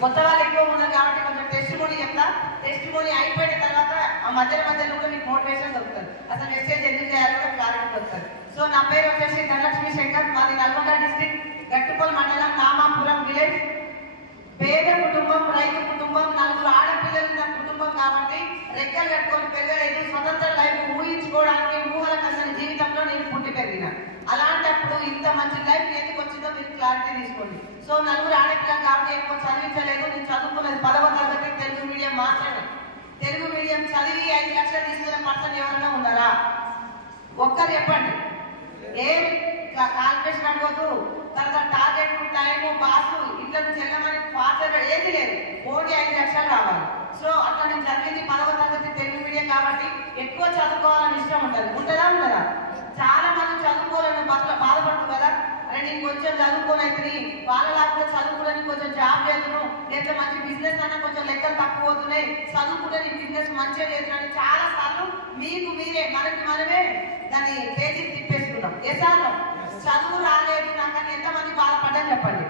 కొత్త వాళ్ళు ఎక్కువ ఉన్నారు కాబట్టి కొంచెం టెస్టిమోనీ చెప్తా. టెస్టిమోనీ అయిపోయిన తర్వాత ఆ మధ్యలో కూడా మీకు మోటివేషన్ దొరుకుతుంది, అసలు మెసేజ్ ఎందుకు చేయాలో కూడా క్లారిటీ దొరుకుతుంది. సో నా పేరు వచ్చేసి ధనలక్ష్మి శంకర్, మాది నల్గొండ డిస్ట్రిక్ట్, గట్టుపల్ మండలం, నామాపురం విలేజ్. పేద కుటుంబం, రైతు కుటుంబం, 4 ఆడపిల్లలు ఉన్న కుటుంబం కాబట్టి రెక్కలు కట్టుకొని పెరగలేదు. స్వతంత్ర లైఫ్ ఊహించుకోవడానికి ఊహల కన్నా జీవితంలో నేను పుట్టి పెరిగిన. అలాంటప్పుడు ఇంత మంచి లైఫ్ ఎందుకు వచ్చిందో మీరు క్లారిటీ తీసుకోండి. సో 4 ఆడపిల్లలు కాబట్టి ఎక్కువ చదివించలేదు. నేను చదువుకున్నది 10వ తరగతి తెలుగు మీడియం మాత్రమే. తెలుగు మీడియం చదివి 5 లక్షలు తీసుకునే పర్సన్ ఎవరైనా ఉన్నారా? ఒక్కరు చెప్పండి. ఏం కాల్కులేషన్ అనుకోదు, తర్వాత టార్గెట్, టైము, బాసు ఇంట్లో నుంచి వెళ్ళమని పాత్ర ఏది లేదు, ఓన్లీ 5 లక్షలు రావాలి. సో అట్లా నేను చదివింది 10వ తరగతి తెలుగు మీడియం కాబట్టి ఎక్కువ చదువుకోవాలని ఇష్టం ఉంటుంది. ఉంటుందా? చాలా మంది చదువుకోవాలని బాధపడుతుంది కదా, అరే నేను కొంచెం చదువుకోనైతే వాళ్ళలా కూడా చదువుకోవడానికి కొంచెం జాబ్ చేతును, లేదా మంచి బిజినెస్ అన్న కొంచెం లెక్కలు తక్కువ అవుతున్నాయి, చదువుకుంటే నీ బిజినెస్ మంచిగా చేస్తున్నాను చాలా సార్లు మీకు మీరే మనమే దాన్ని పేజీ తిప్పేసుకున్నాం. ఏ సార్లు చదువు రాలేదు నాకని ఎంతమంది బాధపడ్డాని చెప్పండి.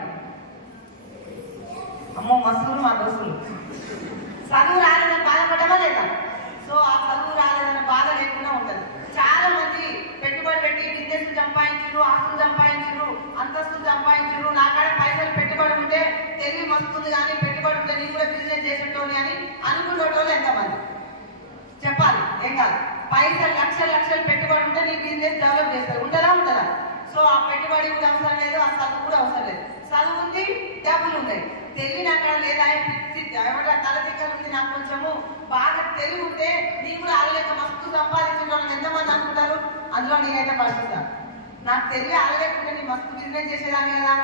అమ్మో మస్తులు మా దోస్తులు చదువు రాలేదని బాధపడ్డమా లేదా? సో ఆ చదువు రాలేదన్న బాధ లేకుండా ఉంటుంది. చాలా మంది పెట్టుబడి పెట్టి బిజినెస్ సంపాదించారు, ఆస్తులు సంపాదించారు, అంతస్తులు సంపాదించారు. నా కాడ పైసలు పెట్టుబడి ఉంటే తెలివి వస్తుంది కానీ పెట్టుబడి ఉంటే నేను కూడా బిజినెస్ చేసేటోని అని అనుకునేటోళ్ళు ఎంతమంది చెప్పాలి? ఏం కాదు, పైసలు లక్షలు పెట్టుబడి ఉంటే నీ బిజినెస్ డెవలప్ చేస్తారు. ఉంటుందా? సో ఆ పెట్టుబడి కూడా అవసరం లేదు, ఆ చదువు కూడా అవసరం లేదు. చదువు ఉంది, డబ్బులు ఉన్నాయి, తెలివి అక్కడ లేదా తలదిక్కలు ఉంది. నాకు కొంచెము బాగా తెలివి ఉంటే నేను కూడా ఆడలేక మస్తు సంపాదించడం ఎంతమంది అనుకుంటారు? అందులో నేనైతే పరిస్థితాను. నాకు తెలివి ఆడలేకుంటే నేను మస్తు బిజినెస్ చేసేదాన్ని కదా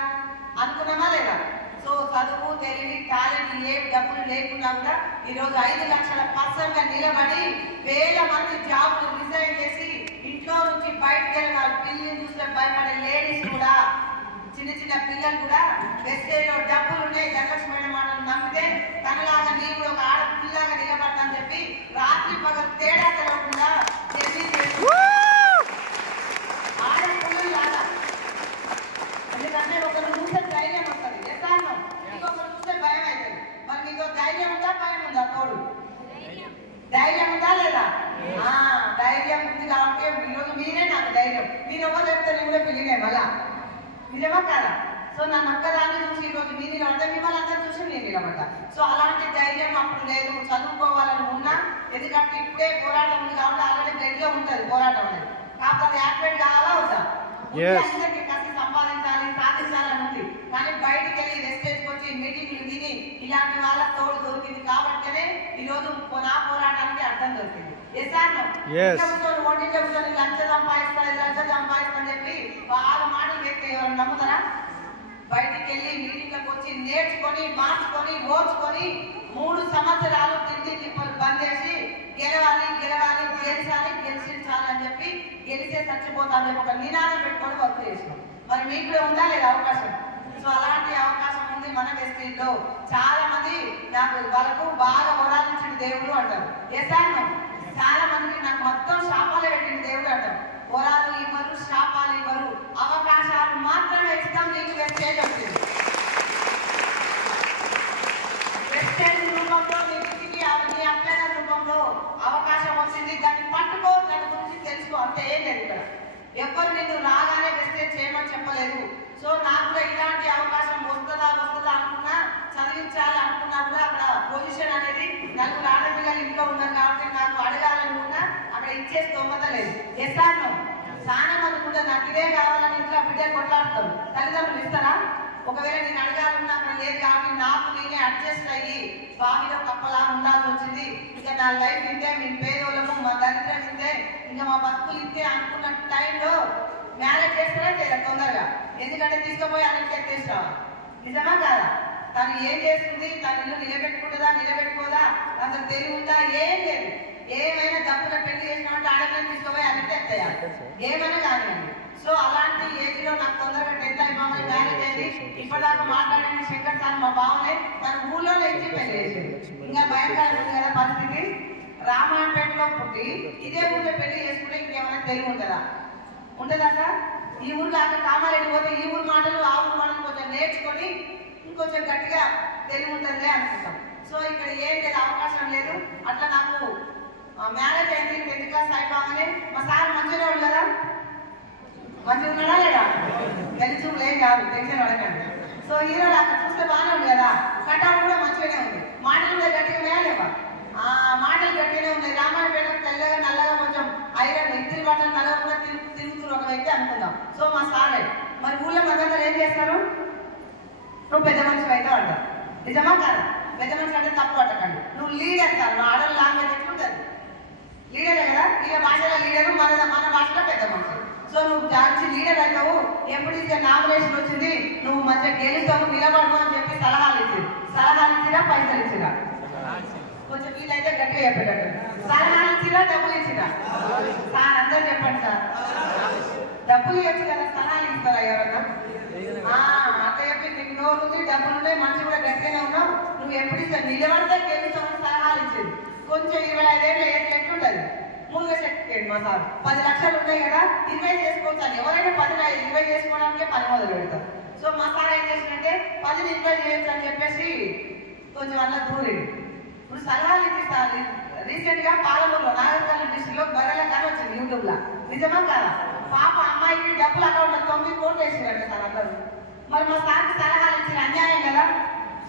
అనుకున్నామా లేదా? సో చదువు, తెలివి, టాలెంట్ ఏ డబ్బులు లేకున్నా కూడా ఈరోజు 5 లక్షల పర్సన్గా నిలబడి వేల మంది జాబ్లు రిజైన్ చేసి ఇంట్లో నుంచి బయటకు వెళ్ళిన వాళ్ళు, పిల్లల్ని చూస్తే భయపడే లేడీస్ కూడా, చిన్న పిల్లలు కూడా వెస్టేజ్లో డబ్బులు ఉన్నాయి, ధనలక్ష్మి మాటలు నమ్మితే తనలాగా నీ కూడా ఒక ఆడపిల్లగా నిలబడతానని చెప్పి రాత్రి పగలు తేడా తెలవకుండా ఆడపిల్లలు లాగా. ఎందుకంటే ఒకరు చూస్తే ధైర్యం వస్తుంది, ఎసానం ఇంకొకరు చూస్తే భయం అవుతుంది. మరి మీకు ధైర్యం ఉందా, భయం ఉందా? తోడు ధైర్యం ఉందా లేదా? ధైర్యం ఉంది కాబట్టి ఈరోజు మీరే నాకు ధైర్యం. మీరు ఎవరు చెప్తే నేను కూడా పెళ్ళినే మళ్ళా, నిజమా కాదా? సో నన్ను ఒక్కదాన్ని చూసి ఈరోజు మీరు నిలబడతా, మిమ్మల్ని అందరూ చూసి నేను నిలబడతా. సో అలాంటి ధైర్యం అప్పుడు లేదు, చదువుకోవాలని ఉన్నా. ఎందుకంటే ఇప్పుడే పోరాటం ఉంది కాబట్టి ఆల్రెడీ బ్లడ్లో ఉంటుంది పోరాటం అనేది. కాకపోతే యాక్టివేట్ కావాలా వద్దా? అందరికీ కలిసి సంపాదించాలి, సాధించాలని ఉంది. కానీ బయటికి వెళ్ళి వెస్టేజ్కి వచ్చి మీటింగ్లు విని ఇలాంటి వాళ్ళ తోడు దొరికింది కాబట్టినే ఈరోజు నా పోరాటానికి అర్థం దొరికింది. ఒంటి చెబుతాను లక్ష సంపాదిస్తాను చెప్పి వాళ్ళ మాటలు వ్యక్తి ఎవరు నమ్ముతారా? బయటికి వెళ్ళి మీటింగ్లకు వచ్చి నేర్చుకొని, మార్చుకొని, ఓర్చుకొని 3 సంవత్సరాలు తిప్పలు బంద్ చేసి గెలవాలి, గెలిచించాలి అని చెప్పి గెలిచే చచ్చిపోతాను చెప్పి ఒక నినాదం పెట్టుకొని వర్క్ చేసినాం. మరి మీకు కూడా ఉందా లేదా అవకాశం? సో అలాంటి అవకాశం ఉంది మన వెస్టీల్లో. చాలా మంది నాకు వాళ్ళకు బాగా వరాలించిన దేవుడు అంటారు. ఎసాను చాలా మందికి నాకు మొత్తం శాపాలు పెట్టిన దేవుడు అంటారు. వరాలు ఇవ్వరు, శాపాలు ఇవ్వరు, అవకాశాలు మాత్రమే ఇస్తాం. నీకు వెస్టేజ్ వచ్చింది, వెస్టేజ్ రూపంలో నీ అప్లైన రూపంలో అవకాశం వచ్చింది. దాన్ని పట్టుకో, దాని గురించి తెలుసుకో, అంతే. ఏం లేదు ఇక్కడ. ఎవరు నిన్ను రాగానే వెస్టేజ్ చేయమని చెప్పలేదు. సో నాకు కూడా ఇలాంటి అవకాశం వస్తుందా అనుకున్నా, చదివించాలి అనుకున్నా కూడా అక్కడ పొజిషన్ అనేది 4 ఆడపిల్లలు ఇంట్లో ఉన్నారు కాబట్టి నాకు అడగాలని ఉన్నా అక్కడ ఇచ్చే స్తోమత లేదు. ఎసాను చాలా మంది కూడా నాకు ఇదే కావాలని ఇంట్లో బిడ్డలు కొట్లాడతారు. తల్లిదండ్రులు ఇస్తారా? ఒకవేళ నేను అడగాలన్నా అక్కడ లేదు కాబట్టి నాకు నేనే అడ్జస్ట్ అయ్యి బావిలో కప్పలా ఉండాల్సి వచ్చింది. ఇంకా నా లైఫ్ ఇంతే, మేము పేదోళ్ళము, మా దరిద్రం ఇంతే, ఇంకా మా బతుకులు ఇంతే అనుకున్న టైంలో మ్యారేజ్ చేస్తారా లేదా తొందరగా? ఎందుకంటే తీసుకుపోయి అన్నింటి ఎత్తేస్తావా? నిజమా కాదా? తను ఏం చేస్తుంది, తన ఇల్లు నిలబెట్టుకోదా, అసలు తెలివి ఉందా? ఏం లేదు. ఏమైనా తప్పున పెళ్లి చేసినామంటే ఆడపిల్లని తీసుకుపోయి అన్నింటి ఎత్తేయాలి, ఏమైనా కానివ్వండి. సో అలాంటి ఏజ్ లో నాకు తొందరగా 10th మమ్మల్ని మ్యారేజ్ అయింది. ఇప్పటిదాకా మాట్లాడింది శంకర్ సార్ మా బావనే, తన ఊళ్ళోనే ఇచ్చి పెళ్లి చేసింది. ఇంకా భయంకరంగా ఉంది కదా పరిస్థితి. రామాయణపేటలో పుట్టి ఇదే ఊళ్ళో పెళ్లి చేసుకుంటే ఇంకేమైనా తెలివి ఉంటుందా? ఉంటుందా సార్? ఈ ఊరు కాక కామారెడ్డి పోతే ఈ ఊరు మాటలు ఆ ఊరు మాటలు కొంచెం నేర్చుకొని ఇంకొంచెం కొంచెం గట్టిగా తెలివి ఉంటుందిలే అనుకుంటాం. సో ఇక్కడ ఏం లేదు, అవకాశం లేదు. అట్లా నాకు మ్యారేజ్ అయింది, 10th క్లాస్ అయిపోగానే మా సార్ మంచిగా ఉంది కదా, మంచిగా ఉన్నాడా లేదా, తెలిసి ఏం కాదు, టెన్షన్ పడకండి. సో హీరోలు అక్కడ చూస్తే బాగానే ఉంది కదా, కటాలు కూడా మంచిగానే ఉంది, మాటలు కూడా గట్టిగా లేవా, మాటలు గట్టిగానే ఉన్నాయి. రామాయణపేట తెల్లగా నల్లగా కొంచెం ఐరన్ ఇద్దరి బట్టలు నల్లగా కూడా తిరుగుతున్న ఒక వ్యక్తి అనుకుందాం. సో మా సారే మరి ఊళ్ళో మధ్యంలో ఏం చేస్తారు, నువ్వు పెద్ద మనిషి అయితే అంటారు. నిజమా కాదు? పెద్ద మనిషి అంటే తప్పు పట్టకండి. నువ్వు లీడర్ సార్, నువ్వు ఆడలు లాంగ్వేజ్ ఎట్లుంటుంది, లీడరే కదా, వీళ్ళ భాషలో లీడరు, మన భాషలో పెద్ద మనిషి. సో నువ్వు మంచి లీడర్ అవుతావు, ఎప్పుడు ఇచ్చే నామినేషన్ వచ్చింది, నువ్వు మంచిగా గెలుస్తావు, నిలబడము అని చెప్పి సలహాలు ఇచ్చిరా, పైసలు ఇచ్చిరా, కొంచెం వీళ్ళైతే గట్టిగా చెప్పేటట్టు, సలహాలు ఇచ్చిరా, డబ్బులు ఇచ్చిరా, సార్ అందరూ చెప్పండి సార్, డబ్బులు ఇవ్వచ్చు కదా, సలహాలు ఇస్తారా ఎవరన్నా? అట్లా చెప్పి నీకు నోరు ఉంది, డబ్బులు ఉన్నాయి, మంచి కూడా గట్టిగానే ఉన్నావు, నువ్వు ఎప్పుడు ఇస్తావు, నిలబడితే గెలుస్తామని సలహాలు ఇచ్చేది. కొంచెం 25 ఏళ్ళ ఎట్లుంటది, ముందుగా చెప్తాడు మా సార్, 10 లక్షలు ఉన్నాయి కదా 20 చేసుకోవచ్చు అని. ఎవరైనా 20 చేసుకోవడానికే 10 మొదలు పెడతారు. సో మా సార్ ఏం చేసినట్టే 10 20 చేయొచ్చు అని చెప్పేసి కొంచెం అలా దూరేడు. ఇప్పుడు సలహాలు ఇచ్చిస్తారు. రీసెంట్ గా పాలమూరులో నాగర్కర్నూలు డిస్ట్రిక్ట్ లో బర్రెల కానీ వచ్చింది యూట్యూబ్ లా, నిజమా కాదా? పాప అమ్మాయికి డబ్బులు అకౌంట్ లో 9 కోట్లు వేసిరంట సార్ అందరూ. మరి మా సార్కి సలహాలు ఇచ్చిన అన్యాయం కదా,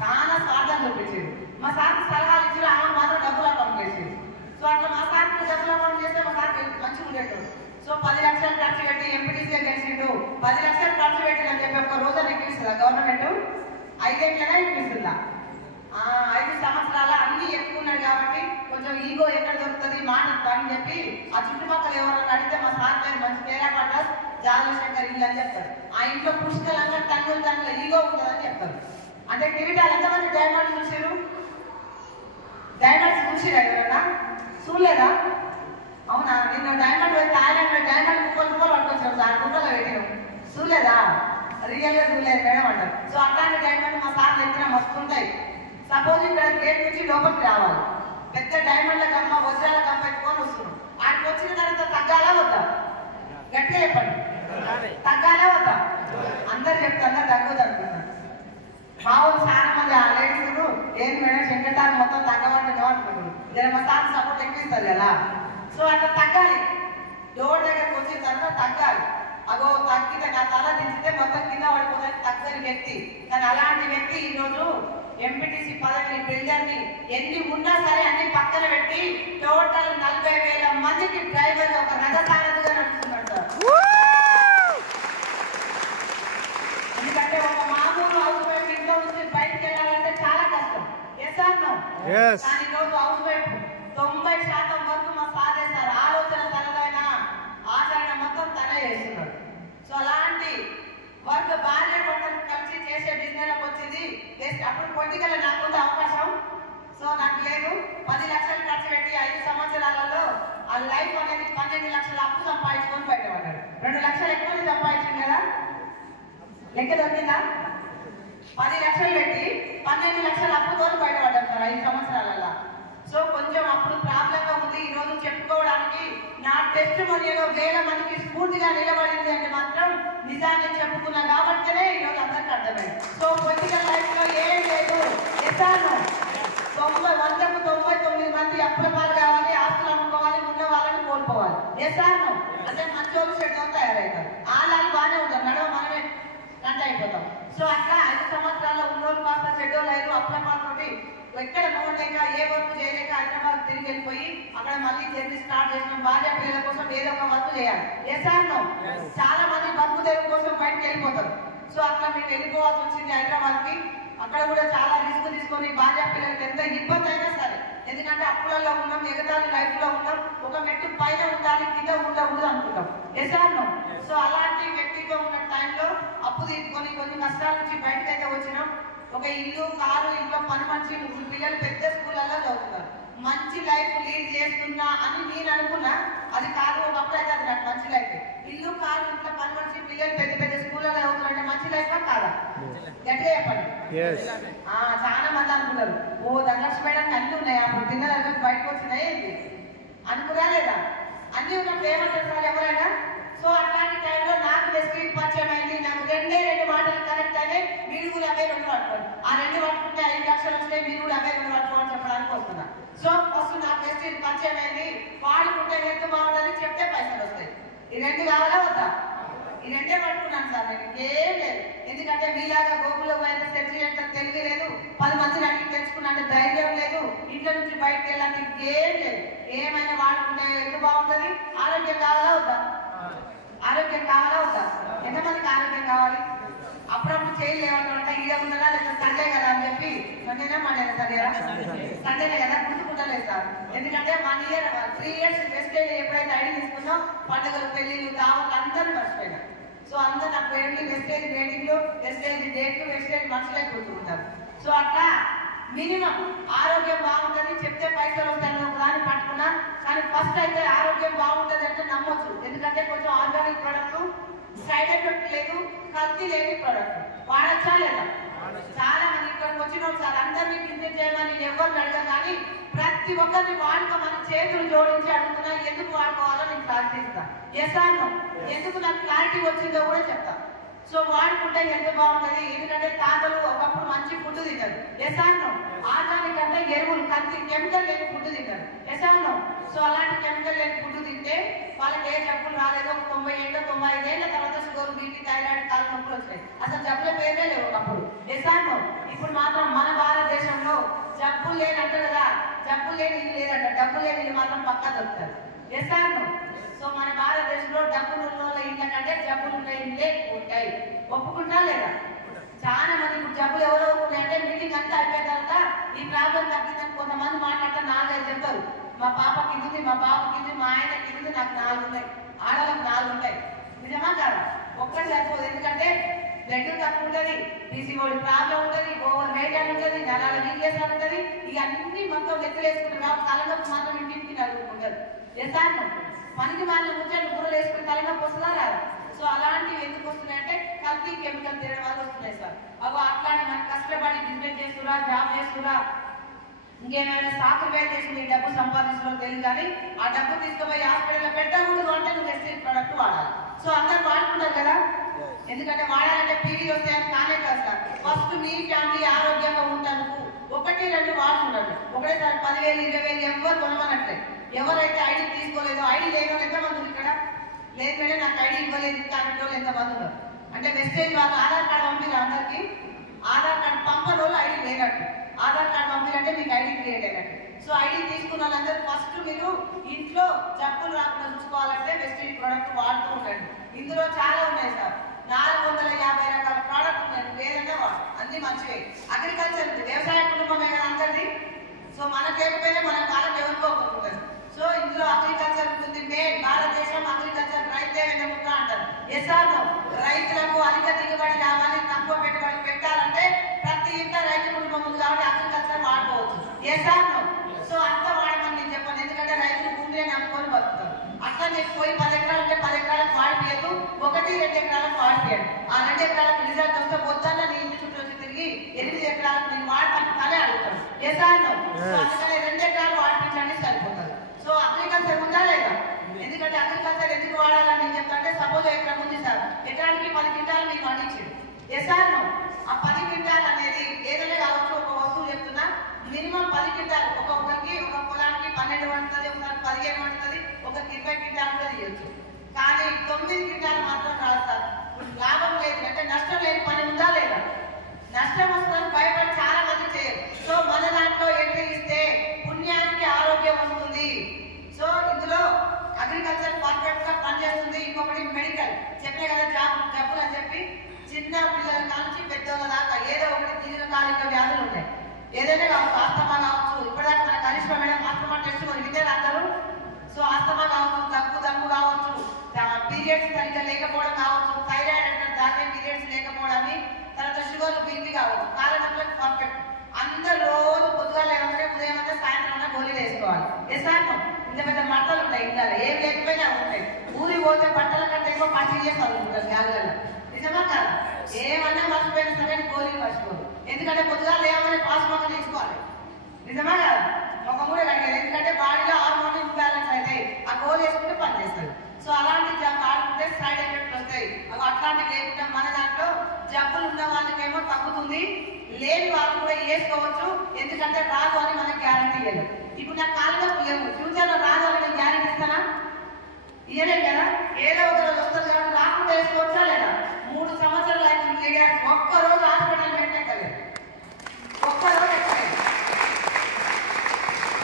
చాలా స్వార్థం చూపించింది. మా సార్కి సలహాలు ఇచ్చిన ఆమె మాత్రం డబ్బులు అకౌంట్ వేసింది. సో అట్లా మా సార్కి డబ్బులు అకౌంట్ చేస్తే మా సార్ మంచిగా ఉండేటోడు. సో 10 లక్షలు ఖర్చు పెట్టి ఎంపీటీసీగా గెలిచిండు, 10 లక్షలు ఖర్చు పెట్టిందని చెప్పి ఒక రోజు ఎక్కిస్తుందా గవర్నమెంట్? 5 ఏళ్ళైనా ఎక్కిస్తుందా? 5 సంవత్సరాల అన్ని ఎక్కున్నాడు కాబట్టి కొంచెం ఈగో ఎక్కడ దొరుకుతుంది మాట అని చెప్పి ఆ చుట్టుపక్కల ఎవరైనా అడిగితే మా సార్ పేరు మంచి తేరా పడ్డాస్ జాలశంకర్ ఇల్లు అని చెప్తారు. ఆ ఇంట్లో పుష్కలంగా టన్నుల ఈగో ఉంటుందని చెప్తారు. అంటే కిరీటాలు ఎంతమంది డైమండ్ చూసారు? డైమండ్స్ చూసిరా ఎవరన్నా? చూడలేదా? అవునా? నిన్న డైమండ్ థాయిలాండ్ డైమండ్ ముక్కలు పట్టుకొచ్చారు సార్, గుట్టలో పెట్టినాం, చూడలేదా? రియల్ గా చూడలేదు మేడం అంటారు. సో అట్లాంటి డైమండ్ మా సార్ దగ్గర మస్తు ఉంటాయి. సపోజ్ ఇక్కడ గేట్ నుంచి లోపలికి రావాలి, పెద్ద డైమండ్ల గమ్మ వజ్రాల గమ్మ ఎత్తుకొని వస్తున్నాం. ఆడికి వచ్చిన తర్వాత తగ్గాలా వద్దా? గట్టిగా చెప్పండి, తగ్గాలా వద్దా? అందరు చెప్తారు తగ్గదు అనుకున్నాను. మా ఊరు చాలా మంది ఆ లేడీస్ ఏం మేడం శంకటాన్ని మొత్తం తగ్గమంటే అనుకుంటున్నాను, జర మా సార్ సపోర్ట్ ఎక్కిస్తారు కదా. సో అట్లా తగ్గాలి, డోర్ దగ్గరకు వచ్చిన తర్వాత తగ్గాలి. అగో తగ్గితే నా తల దించితే మొత్తం కింద పడిపోతానికి తగ్గని వ్యక్తి. కానీ అలాంటి వ్యక్తి ఈరోజు ఎంపీటీసీ పదవిని బిల్డర్ని ఎన్ని ఉన్నా సరే అన్ని పక్కన పెట్టి టోటల్ 40,000 మందికి డ్రైవర్ ఒక రథసారథిగా నడుస్తున్నాడు సార్. ఎందుకంటే ఒక మామూలు హౌస్ వైఫ్ ఇంట్లో నుంచి బయటకు వెళ్ళాలంటే చాలా కష్టం. Yes or no? కానీ ఈరోజు హౌస్ వైఫ్ 90% వరకు మా సార్ చేస్తారు. ఆలోచన తనదైనా ఆచరణ మొత్తం తనే చేస్తున్నాడు. సో అలాంటి వర్క్ భార్య భర్తలు కలిసి చేసే బిజినెస్ వచ్చింది. అప్పుడు పొలిటికల్ నాకు అవకాశం, సో నాకు లేదు. 10 లక్షలు ఖర్చు పెట్టి 5 సంవత్సరాలలో ఆ లైఫ్ అనేది 12 లక్షల అప్పు సంపాదించుకొని బయటపడ్డాడు. 2 లక్షలు ఎక్కువ సంపాదించింది కదా, లెక్క దొరికిందా? 10 లక్షలు పెట్టి 12 లక్షల అప్పుతో బయటపడ్డాడు సార్ 5 సంవత్సరాలలో. సో కొంచెం అప్పుడు ప్రాబ్లం గా ఉంది. ఈ రోజు చెప్పుకోవడానికి నా టెస్ట్ మనీలో 1000 మందికి స్ఫూర్తిగా నిలబడింది అంటే మాత్రం నిజాన్ని చెప్పుకున్నా కాబట్టినే ఈ రోజు అందరికి అర్థమైంది. సో పొలిటికల్ లైఫ్ లో ఏం లేదు, ఎసాను 99 మంది అప్పుల పాలు కావాలి, ఆస్తులు అమ్ముకోవాలి, ఉన్న వాళ్ళని కోల్పోవాలి. ఎసాను అంటే మంచోళ్ళు చెడ్డో తయారవుతారు, ఆళ్ళు బాగానే ఉంటారు, నడవ మనమే కంట అయిపోతాం. సో అట్లా 5 సంవత్సరాల్లో ఉన్నోళ్ళు కాస్త చెడ్డోళ్ళు అయ్యారు. అప్పుల పాలతోటి ఎక్కడ మూడు లేక ఏ వర్క్ చేయలేక హైదరాబాద్ తిరిగి వెళ్ళిపోయి అక్కడ మళ్ళీ జర్నీ స్టార్ట్ చేసిన భార్య పిల్లల కోసం ఏదో ఒక వర్క్ చేయాలి. ఎసాను చాలా మంది బతుకు తెరువు కోసం బయటకు వెళ్ళిపోతారు. సో అట్లా మేము వెళ్ళిపోవాల్సి వచ్చింది హైదరాబాద్ కి. అక్కడ కూడా చాలా రిస్క్ తీసుకొని భార్య పిల్లలకి ఎంత ఇబ్బంది అయినా సరే, ఎందుకంటే అప్పులలో ఉన్నాం, ఎగతాళి లైఫ్ లో ఉన్నాం, ఒక మెట్టు పైన ఉండాలి కింద ఉండకూడదు అనుకుంటాం. ఎసాను సో అలాంటి వ్యక్తితో ఉన్న టైంలో అప్పు తీసుకొని కొన్ని కష్టాల నుంచి బయటకైతే వచ్చినాం. ఒక ఇల్లు, కారు, ఇంట్లో పని మనిషి, 3 పిల్లలు పెద్ద స్కూళ్ళల్లో చదువుతున్నారు. మంచి లైఫ్ లీడ్ చేస్తున్నా అని నేను అనుకున్నా, అది కాదు. ఒకప్పుడు అయితే అది నాకు మంచి లైఫ్. ఇల్లు, కారు, ఇంట్లో పని మనిషి, పిల్లలు పెద్ద స్కూళ్ళలో చదువుతున్నారు, మంచి లైఫ్ కాదా? గట్టిగా చెప్పండి. చాలా మంది అనుకున్నారు, ఓ ధనలక్ష్మి మేడానికి అన్ని ఉన్నాయి, అప్పుడు తిన్నదానికి బయటకు వచ్చినాయి అనుకున్నా లేదా? అన్ని ఉన్నప్పుడు ఏమంటారు సార్ ఎవరైనా? సో అట్లాంటి టైంలో నాకు వెస్ట్రీట్ పరిచయం అయింది. నాకు 2 మాటలు కనెక్ట్ అయినాయి. మీరు కూడా అవే 2 పట్టుకోండి. ఆ 2 పట్టుకుంటే 5 లక్షలు వస్తాయి, మీరు కూడా అవే 2 పట్టుకోమని చెప్పడానికి వస్తున్నా. సో ఫస్ట్ నాకు వెస్టీజ్ పరిచయం అయింది, వాడుకుంటే ఎంత బాగుంటుంది చెప్తే పైసలు వస్తాయి. ఈ 2 కావాలా వద్దా? ఈ 2 పట్టుకున్నాను సార్. నేను ఇంకేం లేదు, ఎందుకంటే మీలాగా గోకులో పోయిన సెటిల్ అంటే తెలివి లేదు, 10 మందిని అడిగి తెలుసుకున్నంత ధైర్యం లేదు, ఇంట్లో నుంచి బయటకు వెళ్ళాలి ఇంకేం లేదు. ఏమైనా వాడుకుంటే ఎంత బాగుంటుంది? ఆరోగ్యం కావాలా వద్దా? ఆరోగ్యం కావాలా వద్దా? ఎంతమందికి ఆరోగ్యం కావాలి? అప్పుడప్పుడు చేయలేమంటే ఈడ ఉన్నదా లేదా సండే కదా అని చెప్పి సండేనా మండేనా సండేనే కదా గుర్తుకుంటలేదు సార్. ఎందుకంటే 1 year 3 years వెస్టేజ్ ఎప్పుడైతే ఐడి తీసుకున్నాం పండుగలు పెళ్లిళ్ళు దావలు అందరూ మర్చిపోయినా. సో అందరూ నాకు పెళ్లి వెస్టేజ్ రేటింగ్లు వెస్టేజ్ డేట్లు వెస్టేజ్ మనుషులే గుర్తుకుంటారు. సో అట్లా మినిమం ఆరోగ్యం బాగుంటుంది చెప్తే పైసలు వస్తాయని ఒకదాన్ని పట్టుకున్నా. కానీ ఫస్ట్ అయితే ఆరోగ్యం బాగుంటుంది అంటే నమ్మొచ్చు, ఎందుకంటే కొంచెం ఆర్గానిక్ ప్రోడక్ట్, సైడ్ ఎఫెక్ట్ లేదు, కల్తీ లేని ప్రోడక్ట్. వాడచ్చా లేదా? చాలా మంది ఇక్కడికి వచ్చిన సార్ అందరినీ బిజినెస్ చేయమని ఎవరిని అడగను, కానీ ప్రతి ఒక్కరిని వాడుకోమని చేతులు జోడించి అడుగుతున్నా. ఎందుకు వాడుకోవాలో నేను క్లారిటీ ఇస్తాను. Yes or no? ఎందుకు నాకు క్లారిటీ వచ్చిందో కూడా చెప్తా. సో వాడుకుంటే ఎంత బాగుంటుంది, ఎందుకంటే తాతలు ఒకప్పుడు మంచి ఫుడ్ తింటారు. Yes or no? ఆర్గానిక్ అంటే ఎరువులు కల్తీ కెమికల్ లేని ఫుడ్ తింటారు. Yes or no? సో అలాంటి కెమికల్ లేని ఫుడ్ తింటే వాళ్ళకి ఏ జబ్బులు రాలేదు. 90 ఏళ్ళ 95 ఏళ్ళ తర్వాత షుగర్, బీపీ, థైరాయిడ్, కాలు నొప్పులు వచ్చాయి. అసలు జబ్బుల పేర్లే లేవు ఒకప్పుడు. Yes or no? ఇప్పుడు మాత్రం మన భారతదేశంలో జబ్బులు లేని అంటారు కదా, జబ్బులు లేని ఇల్లు లేదంట, డబ్బులు లేని ఇల్లు మాత్రం పక్కా దొరుకుతారు. Yes or no? సో మన భారతదేశంలో డబ్బులు ఉన్న ఇళ్ళ కంటే జబ్బులు ఉన్న ఇళ్ళే ఉంటాయి. ఒప్పుకుంటా లేదా? చాలా మంది ఇప్పుడు జబ్బులు ఎవరో ఉన్నాయంటే మీటింగ్ అంతా అయిపోయిన తర్వాత ఈ ప్రాబ్లం తగ్గిందని కొంతమంది మాట్లాడితే 4-5 చెప్తారు. మా పాపకి ఇది, మా బాబుకి ఇది, మా ఆయనకి ఇది, నాకు 4 ఉన్నాయి, ఆడవాళ్ళకి 4 ఉంటాయి. నిజమా కాదు? ఒక్కటి సరిపోదు, ఎందుకంటే బ్లడ్ తక్కువ ఉంటుంది, పీసీఓడి ప్రాబ్లం ఉంటుంది, ఓవర్ వెయిట్ అని ఉంటుంది, నరాల వీక్నెస్ అని ఉంటుంది. ఇవన్నీ మొత్తం లెక్కలేసుకుంటారు కాబట్టి తలనొప్పి మాత్రం ఇంటింటికి నలుగుకుంటారు. ఎసాను పనికి వాళ్ళ ముచ్చట్లు కూరలు వేసుకుని తలనొప్పి వస్తుందా రాదు? సో అలాంటివి ఎందుకు వస్తున్నాయంటే కల్తీ కెమికల్ తినడం వల్ల వస్తున్నాయి సార్. అవి అట్లానే మనకి కష్టపడి బిజినెస్ చేస్తురా, జాబ్ చేస్తురా, ఇంకేమైనా సాఫ్ట్వేర్ చేసి మీ డబ్బు సంపాదించడం తెలియదు, కానీ ఆ డబ్బు తీసుకుపోయి హాస్పిటల్లో పెట్టకూడదు అంటే నువ్వు వెస్టేజ్ ప్రోడక్ట్ వాడాలి. సో అందరు వాడుకుంటారు కదా, ఎందుకంటే వాడాలంటే పీడీ వస్తాయని కానే కాదు సార్. ఫస్ట్ మీ ఫ్యామిలీ ఆరోగ్యంగా ఉంటాను 1-2 వాడుతుండండి. ఒకటేసారి 10,000 20,000 ఎవరు కొనమనట్లే. ఎవరైతే ఐడి తీసుకోలేదో, ఐడి లేదో ఎంతమంది ఉంది ఇక్కడ? లేదు మేడం నాకు ఐడి ఇవ్వలేదు ఇంకా అన్నట్టు ఎంతమంది ఉన్నారు అంటే వెస్టేజ్ వాళ్ళు ఆధార్ కార్డు పంపిరు అందరికి. ఆధార్ కార్డు పంపని వాళ్ళు ఐడి లేనట్టు, ఆధార్ కార్డు పంపిరంటే మీకు ఐడి క్రియేట్ అయినట్టు. సో ఐడి తీసుకున్న వాళ్ళందరూ ఫస్ట్ మీరు ఇంట్లో జబ్బులు రాకుండా చూసుకోవాలంటే వెస్టేజ్ ప్రోడక్ట్ వాడుతూ ఉండండి. ఇందులో చాలా ఉన్నాయి సార్, 450 రకాల ప్రోడక్ట్ ఉన్నాయి. ఏదైనా వాడు అన్ని మంచివే. అగ్రికల్చర్ ఉంది, వ్యవసాయ కుటుంబమే కదా అందరిది. సో మనకు లేకపోయినా మన వాళ్ళకి ఎవరికోకుంటుంది. సో ఇందులో అగ్రికల్చర్ ఉంటుంది. మెయిన్ భారతదేశం అగ్రికల్చర్ రైతే వెన్నెముక అంటారు. ఎస్ఆర్ను రైతులకు అధిక దిగుబడి రావాలి, తక్కువ పెట్టుబడి పెట్టాలంటే ప్రతి ఇంట రైతు కుటుంబం ఉంది కాబట్టి అగ్రికల్చర్ వాడుకోవచ్చు. ఎస్ఆర్ను సో అంతా వాడమని నేను చెప్పాను, ఎందుకంటే రైతులు భూమిని నమ్ముకొని బతుకుతారు. అట్లా నేను పోయి 10 ఎకరాలు అంటే 10 ఎకరాలకు వాడిపోయదు, 1-2 ఎకరాలకు వాడిపోయాడు. ఆ 2 ఎకరాలకు రిజల్ట్ వస్తే మొత్తాన్ని నీ ఇంటి చుట్టూ వచ్చి తిరిగి 8 ఎకరాలకు నేను వాడతాను అడుగుతాను. ఎస్ఆర్ను అందుకని 2 ఎకరాలు వాడిపించండి సరిపోతుంది. సో అగ్రికల్చర్ ఉందా లేదా? ఎందుకంటే అగ్రికల్చర్ ఎందుకు వాడాలని నేను చెప్తాంటే సపోజ్ ఎకరం ఉంది సార్, ఎకరానికి 10 క్వింటాలు మీకు పండించింది. ఎస్ఆర్ను ఆ 10 క్వింటాలు అనేది ఏదైనా కావచ్చు, ఒక వస్తువు చెప్తున్నా మినిమం 10 క్వింటాలు ఒక్కొక్కరికి ఒక పొలానికి 12 పండుతుంది, ఒకసారి 15 పండుతుంది, ఒకరికి 20 క్వింటాలు కూడా తీయచ్చు. కానీ 9 క్వింటాలు మాత్రం రాదు సార్. లాభం లేదు అంటే నష్టం లేని పని ఉందా లేదా? నష్టం వస్తుందని భయపడి చాలా మంది చేయరు. సో మన దాంట్లో ఎంట్రీ ఇస్తే పుణ్యానికి ఆరోగ్యం వస్తుంది. సో ఇందులో అగ్రికల్చర్ పర్ఫెక్ట్ గా పనిచేస్తుంది. ఇంకొకటి మెడికల్ చెప్పే కదా, జబ్బులు అని చెప్పి చిన్న పిల్లల నుంచి పెద్దోళ్ళ దాకా ఏదో ఒకటి దీర్ఘకాలిక వ్యాధులు ఉంటాయి. ఏదైనా కావచ్చు, ఆస్తమా కావచ్చు, ఇప్పటిదాకా మన కనిష్ట మేడం ఆస్తమా టెస్ట్ వింటారు అందరూ. సో ఆస్తమా కావచ్చు, దగ్గు కావచ్చు, పీరియడ్స్ సరిగ్గా లేకపోవడం కావచ్చు, థైరాయిడ్ అంటే దాని పీరియడ్స్ లేకపోవడం, తర్వాత షుగర్, బీపీ కావచ్చు, కారణంలో పర్ఫెక్ట్. అందరు రోజు పొద్దుగా లేకపోతే ఉదయం అంతా సాయంత్రం గోళీలు వేసుకోవాలి. ఎసాను ఇంత పెద్ద బట్టలు ఉంటాయి, ఇంట్లో ఏం లేకపోయినా ఉంటాయి. ఊరి పోతే బట్టల కంటే ఎక్కువ పచ్చి చదువుకుంటారు గాలిలో. నిజమా కాదు? ఏమన్నా మర్చిపోయినా సరే గోళీలు మర్చిపోదు, ఎందుకంటే పొద్దుగా లేవని పాస్ మొక్క తీసుకోవాలి. నిజమా కాదు? ఒక కూడా కట్టలేదు, ఎందుకంటే బాడీలో హార్మోన్ ఇంబ్యాలెన్స్ అవుతాయి. ఆ గోల్ వేసుకుంటే పనిచేస్తుంది. సో అలాంటి ఆడుకుంటే సైడ్ ఎఫెక్ట్ వస్తాయి. అట్లాంటివి లేకుండా మన దాంట్లో జబ్బులు ఉన్న వాళ్ళకేమో వస్తుంది, లేని వాళ్ళు కూడా వేసుకోవచ్చు, ఎందుకంటే రాదు అని మనకు గ్యారంటీ లేదు. ఇప్పుడు నాకు కాళ్ళ నొప్పి లేవు, ఫ్యూచర్లో రాదు అని నేను గ్యారంటీ ఇస్తానా? ఇయనే కదా, ఏదో ఒక రోజు వస్తుంది కదా, రాకుండా వేసుకోవచ్చా లేదా? 3 సంవత్సరాలు అయితే ఒక్కరోజు హాస్పిటల్ పెట్టలేదు, ఒక్కరోజు ఎక్కలేదు.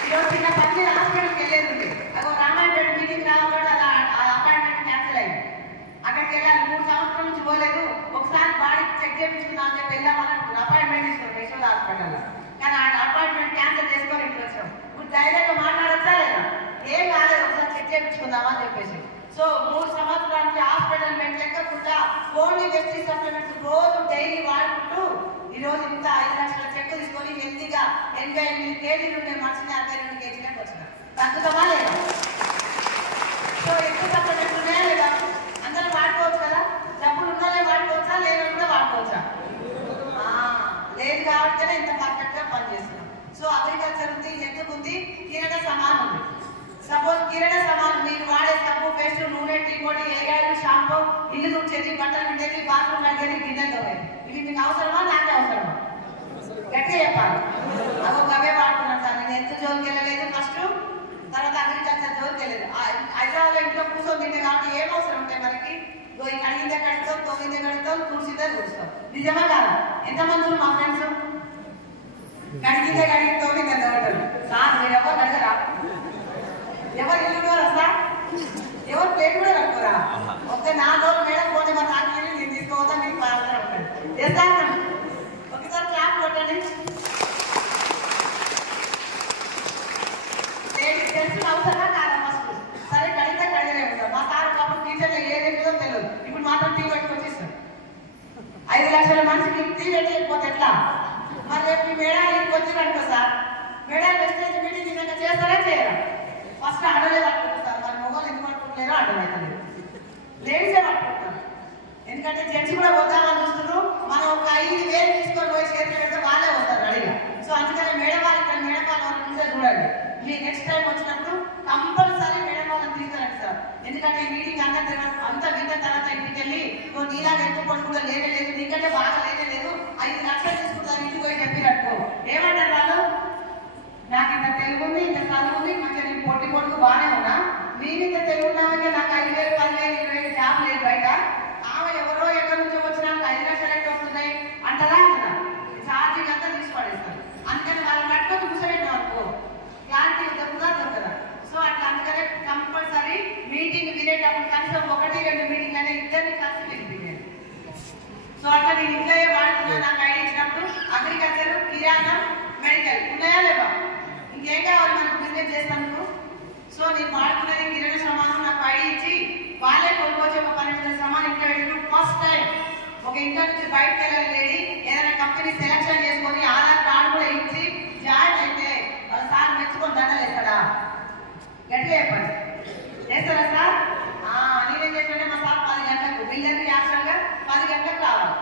ఈరోజు చిన్న పని హాస్పిటల్కి వెళ్ళేది, అదో రామాయణ మీటింగ్ రావాలంటే ఆ అపాయింట్మెంట్ క్యాన్సిల్ అయింది. అక్కడికి వెళ్ళాలి, 3 సంవత్సరాల నుంచి పోలేదు. ఒకసారి బాడీ చెక్ చేయించుకున్నా అని చెప్పి వెళ్దామని అపాయింట్మెంట్ తీసుకున్నాం యశోద హాస్పిటల్లో, కానీ ఆ అపాయింట్మెంట్ క్యాన్సిల్ చేసుకొని ఇంటికి వచ్చాం. ఇప్పుడు ధైర్యంగా మాట్లాడచ్చా లేదా? ఏం కాలేదు, ఒకసారి చెక్ చేయించుకుందామని చెప్పేసి. సో 3 సంవత్సరాల నుంచి హాస్పిటల్ బెడ్ లెక్కకుండా ఓన్లీ వెస్టీ సప్లిమెంట్స్ రోజు డైలీ వాడుకుంటూ ఈ రోజు ఇంత 5 లక్షల చెక్ తీసుకొని హెల్తీగా 88 కేజీలు ఉండే మనిషిని 62 కేజీలకు వచ్చినారు. తగ్గుతామా లేదా? సో ఎక్కువ సప్లిమెంట్స్ ఉన్నాయా లేదా? అందరూ వాడుకోవచ్చు కదా, డబ్బులు ఉన్నారే వాడుకోవచ్చా, లేదని కూడా వాడుకోవచ్చా? లేదు కాబట్టి ఇంత పర్ఫెక్ట్ గా పనిచేస్తున్నాం. సో అగ్రికల్చర్ ఉంది, ఎందుకు ఉంది? కిరణ సమానం ఉంది. సపోజ్ కిరణ సమానం మీరు వాడే సబ్బు, పేస్ట్, నూనె, టీ పొడి, ఏగాయలు, షాంపూ, ఇల్లు తుడిచేది, బట్టలు ఉండేది, బాత్రూమ్ కడిగేది, గిన్నెలు తోమేది, ఇవి మీకు అవసరమా, నాకే అవసరమా? గట్టిగా చెప్పాలి. అదొక అవే వాడుకున్నాను సార్, నేను ఎంత జోలికి వెళ్ళలేదు ఫస్ట్, తర్వాత అగ్రికల్చర్ జోలికి వెళ్ళలేదు. హైదరాబాద్ ఇంట్లో కూర్చొని తింటే కాబట్టి ఏం అవసరం ఉంటాయి మనకి? కడిగిందే కడుగుతాం, తొమ్మిదే కడుగుతాం, తుడిసిదే తుడుస్తాం. నిజమా కాదు? ఎంతమంది మా ఫ్రెండ్స్ కడిగిందే కడిగి తొమ్మిదే ఉంటారు సార్? మీరు ఎవరు కడగరా? ఎవరు ఇల్లుకోరా సార్? ఎవరు ప్లేట్ కూడా కడుకోరా? ఒక 4 రోజులు మేడం పోతే మా తాకి నేను తీసుకోవద్దా, మీకు బాగా ఉంటుంది. చేస్తాను, ఒకసారి క్లాప్ కొట్టండి. తెలిసిన అవసరమా కాదా? ఫస్ట్ సరే కడిగితే కడిగలేము సార్. మా సార్ కాబట్టి టీచర్లు ఏదేంటిదో తెలియదు, ఇప్పుడు మాత్రం టీ పెట్టుకొచ్చేస్తాం. 5 లక్షల మనిషికి టీ పెట్టకపోతే ఎట్లా? మరి రేపు మీ మేడాలు ఇంటికి వచ్చిందనుకో సార్, మేడాలు వెస్టేజ్ మీటింగ్ నిజంగా చేస్తారా చేయరా? ఫస్ట్ ఆడలే పట్టుకుంటారు సార్, మరి మొగలు ఎందుకు పట్టుకుంటలేరో అర్థమవుతుంది. లేడీసే పట్టుకుంటారు, ఎందుకంటే జెంట్స్ కూడా వద్దామని చూస్తున్నారు. మనం ఒక 5,000 తీసుకొని పోయి చేతి పెడితే వాళ్ళే వస్తారు అడిగా. సో అందుకని మేడం వాళ్ళు ఇక్కడ మేడం వాళ్ళు ఉంటే చూడండి, మీ నెక్స్ట్ టైం వచ్చినప్పుడు కంపల్సరీ మేడం వాళ్ళని తీసుకురండి సార్. ఎందుకంటే ఈ మీటింగ్ అంతా విన్న తర్వాత ఇంటికి వెళ్ళి నీలాగా ఎంచుకోవడం కూడా లేదు, నీకంటే బాగా లేదు, 5 లక్షలు తీసుకుంటారు ఇంటికి పోయి చెప్పినట్టు ఏమంటారు వాళ్ళు? నాకు ఇంత తెలుగు ఉంది, ఇంత చదువు ఉంది, మంచిగా నేను పొట్టి పొడుగు బాగానే ఉన్నా, నేను ఇంత తెలుగు ఉన్నామంటే నాకు 5,000, 10,000, 20,000 జాబ్ లేదు బయట, ఆమె ఎవరో ఎక్కడి నుంచో వచ్చినా 5 లక్షలు ఎక్కడ వస్తున్నాయి అంటారా? అంటున్నా ఛార్జింగ్ అంతా తీసి పడేస్తారు. అందుకని వాళ్ళు పట్టుకొని కూర్చోబెట్టాం అనుకో క్లారిటీ దొరకదా? సో అట్లా అందుకనే కంపల్సరీ మీటింగ్ వినేటప్పుడు కనీసం 1-2 మీటింగ్ అనే ఇద్దరిని కలిసి వినిపించాను. సో అట్లా నేను ఇంట్లో వాడుతున్నా, నాకు ఐడి ఇచ్చినప్పుడు అగ్రికల్చర్, కిరాణా, మెడికల్ ఉన్నాయా లేవా? ఇంకేం కావాలి మనకు బిజినెస్ చేస్తాను? సో నేను వాడుతున్నది కిరణ సమానం, నాకు ఐడి ఇచ్చి వాళ్ళే కొనుక్కొచ్చి ఒక 12 సమానం ఇంట్లో పెట్టిన ఫస్ట్ టైం ఒక ఇంట్లో నుంచి బయటకు వెళ్ళాలి లేడీ ఏదైనా కంపెనీ సెలక్షన్ చేసుకొని ఆధార్ కార్డు కూడా ఇచ్చి జాయిన్ అయితే వాళ్ళ సార్ మెచ్చుకొని దండలు వేస్తాడా? గట్టిగా చెప్పండి, వేస్తారా సార్? నేనేం చేస్తానంటే మా సార్ 10 గంటలకు బిల్డర్కి యాక్చువల్గా 10 గంటలకు రావాలి,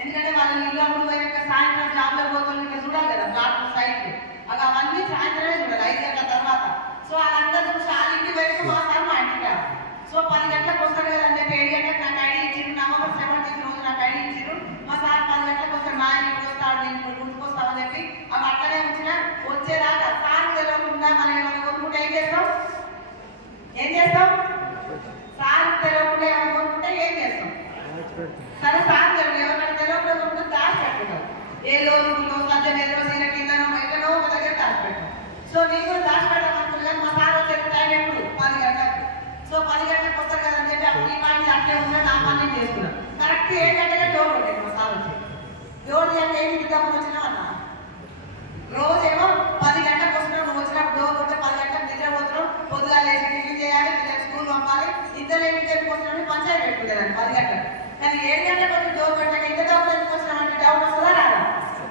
ఎందుకంటే వాళ్ళు ఇల్లు అమ్ముడు పోయినాక సాయంత్రం జాబ్లో పోతుంది ఇంకా చూడాలి కదా ప్లాట్ సైట్లు, అవి అవన్నీ సాయంత్రమే చూడాలి 5 గంటల తర్వాత. సో వాళ్ళందరూ చూసి వాళ్ళ ఇంటికి పోయిన మా సార్ మా ఇంటికి రావాలి. సో 10 గంటలకు వస్తారు కదా అని చెప్పి 7 గంటలకు నాకు ఐడి ఇచ్చారు, నవంబర్ 17 రోజు నాకు ఐడి ఇచ్చారు. మా సార్ 10 గంటలకు వస్తారు, మా ఇంటికి వస్తాడు, నేను ఇంటికి వస్తామని చెప్పి అవి అట్లనే ఉంచిన వచ్చేదాకా సార్ తెలియకుండా మనం ఏమైనా కొనుక్కుంటే ఏం చేస్తాం? సార్ తెలియకుండా ఏమైనా కొనుక్కుంటే ఏం చేస్తాం? సరే సార్ ఎవరైనా తెలియకుండా కొనుక్కుంటే దాచి పెట్టుకుంటాం, ఏదో సజ్జం ఏదో సీన కిందనో ఎక్కడో ఒక దగ్గర దాచి పెట్టాం. సో నేను కూడా దాచి పెట్టాలనుకుంటున్నాను. మా సార్ వచ్చే టైం ఎప్పుడు 10 గంటలకు. సో 10 గంటలకు వస్తారు కదా అని చెప్పి ఈ పని అట్లే ఉన్నా నా పని చేసుకున్నాను. కరెక్ట్ 7 గంటలకే డోర్ కొట్టాను. మా సార్ వచ్చి డోర్ అంటే ఏంటి డబ్బులు వచ్చినా అన్న రోజేమో 10 గంటలకు వస్తున్నావు, నువ్వు వచ్చినప్పుడు డోర్ కొట్టే 10 గంటలకు నిద్రపోతున్నావు, పొద్దుగా లేచి టిఫిన్ చేయాలి, పిల్లలు స్కూల్ పంపాలి, ఇద్దరు ఇంటికి వెళ్ళిపోతున్నాడు పంచాయతీ పెట్టుకునేదాన్ని 10 గంటలకు. కానీ 7 గంటలకు వచ్చి డోర్ కొట్టాక ఇంత డబ్బులు ఎందుకు వచ్చినామంటే డౌట్ వస్తుందా రాదా?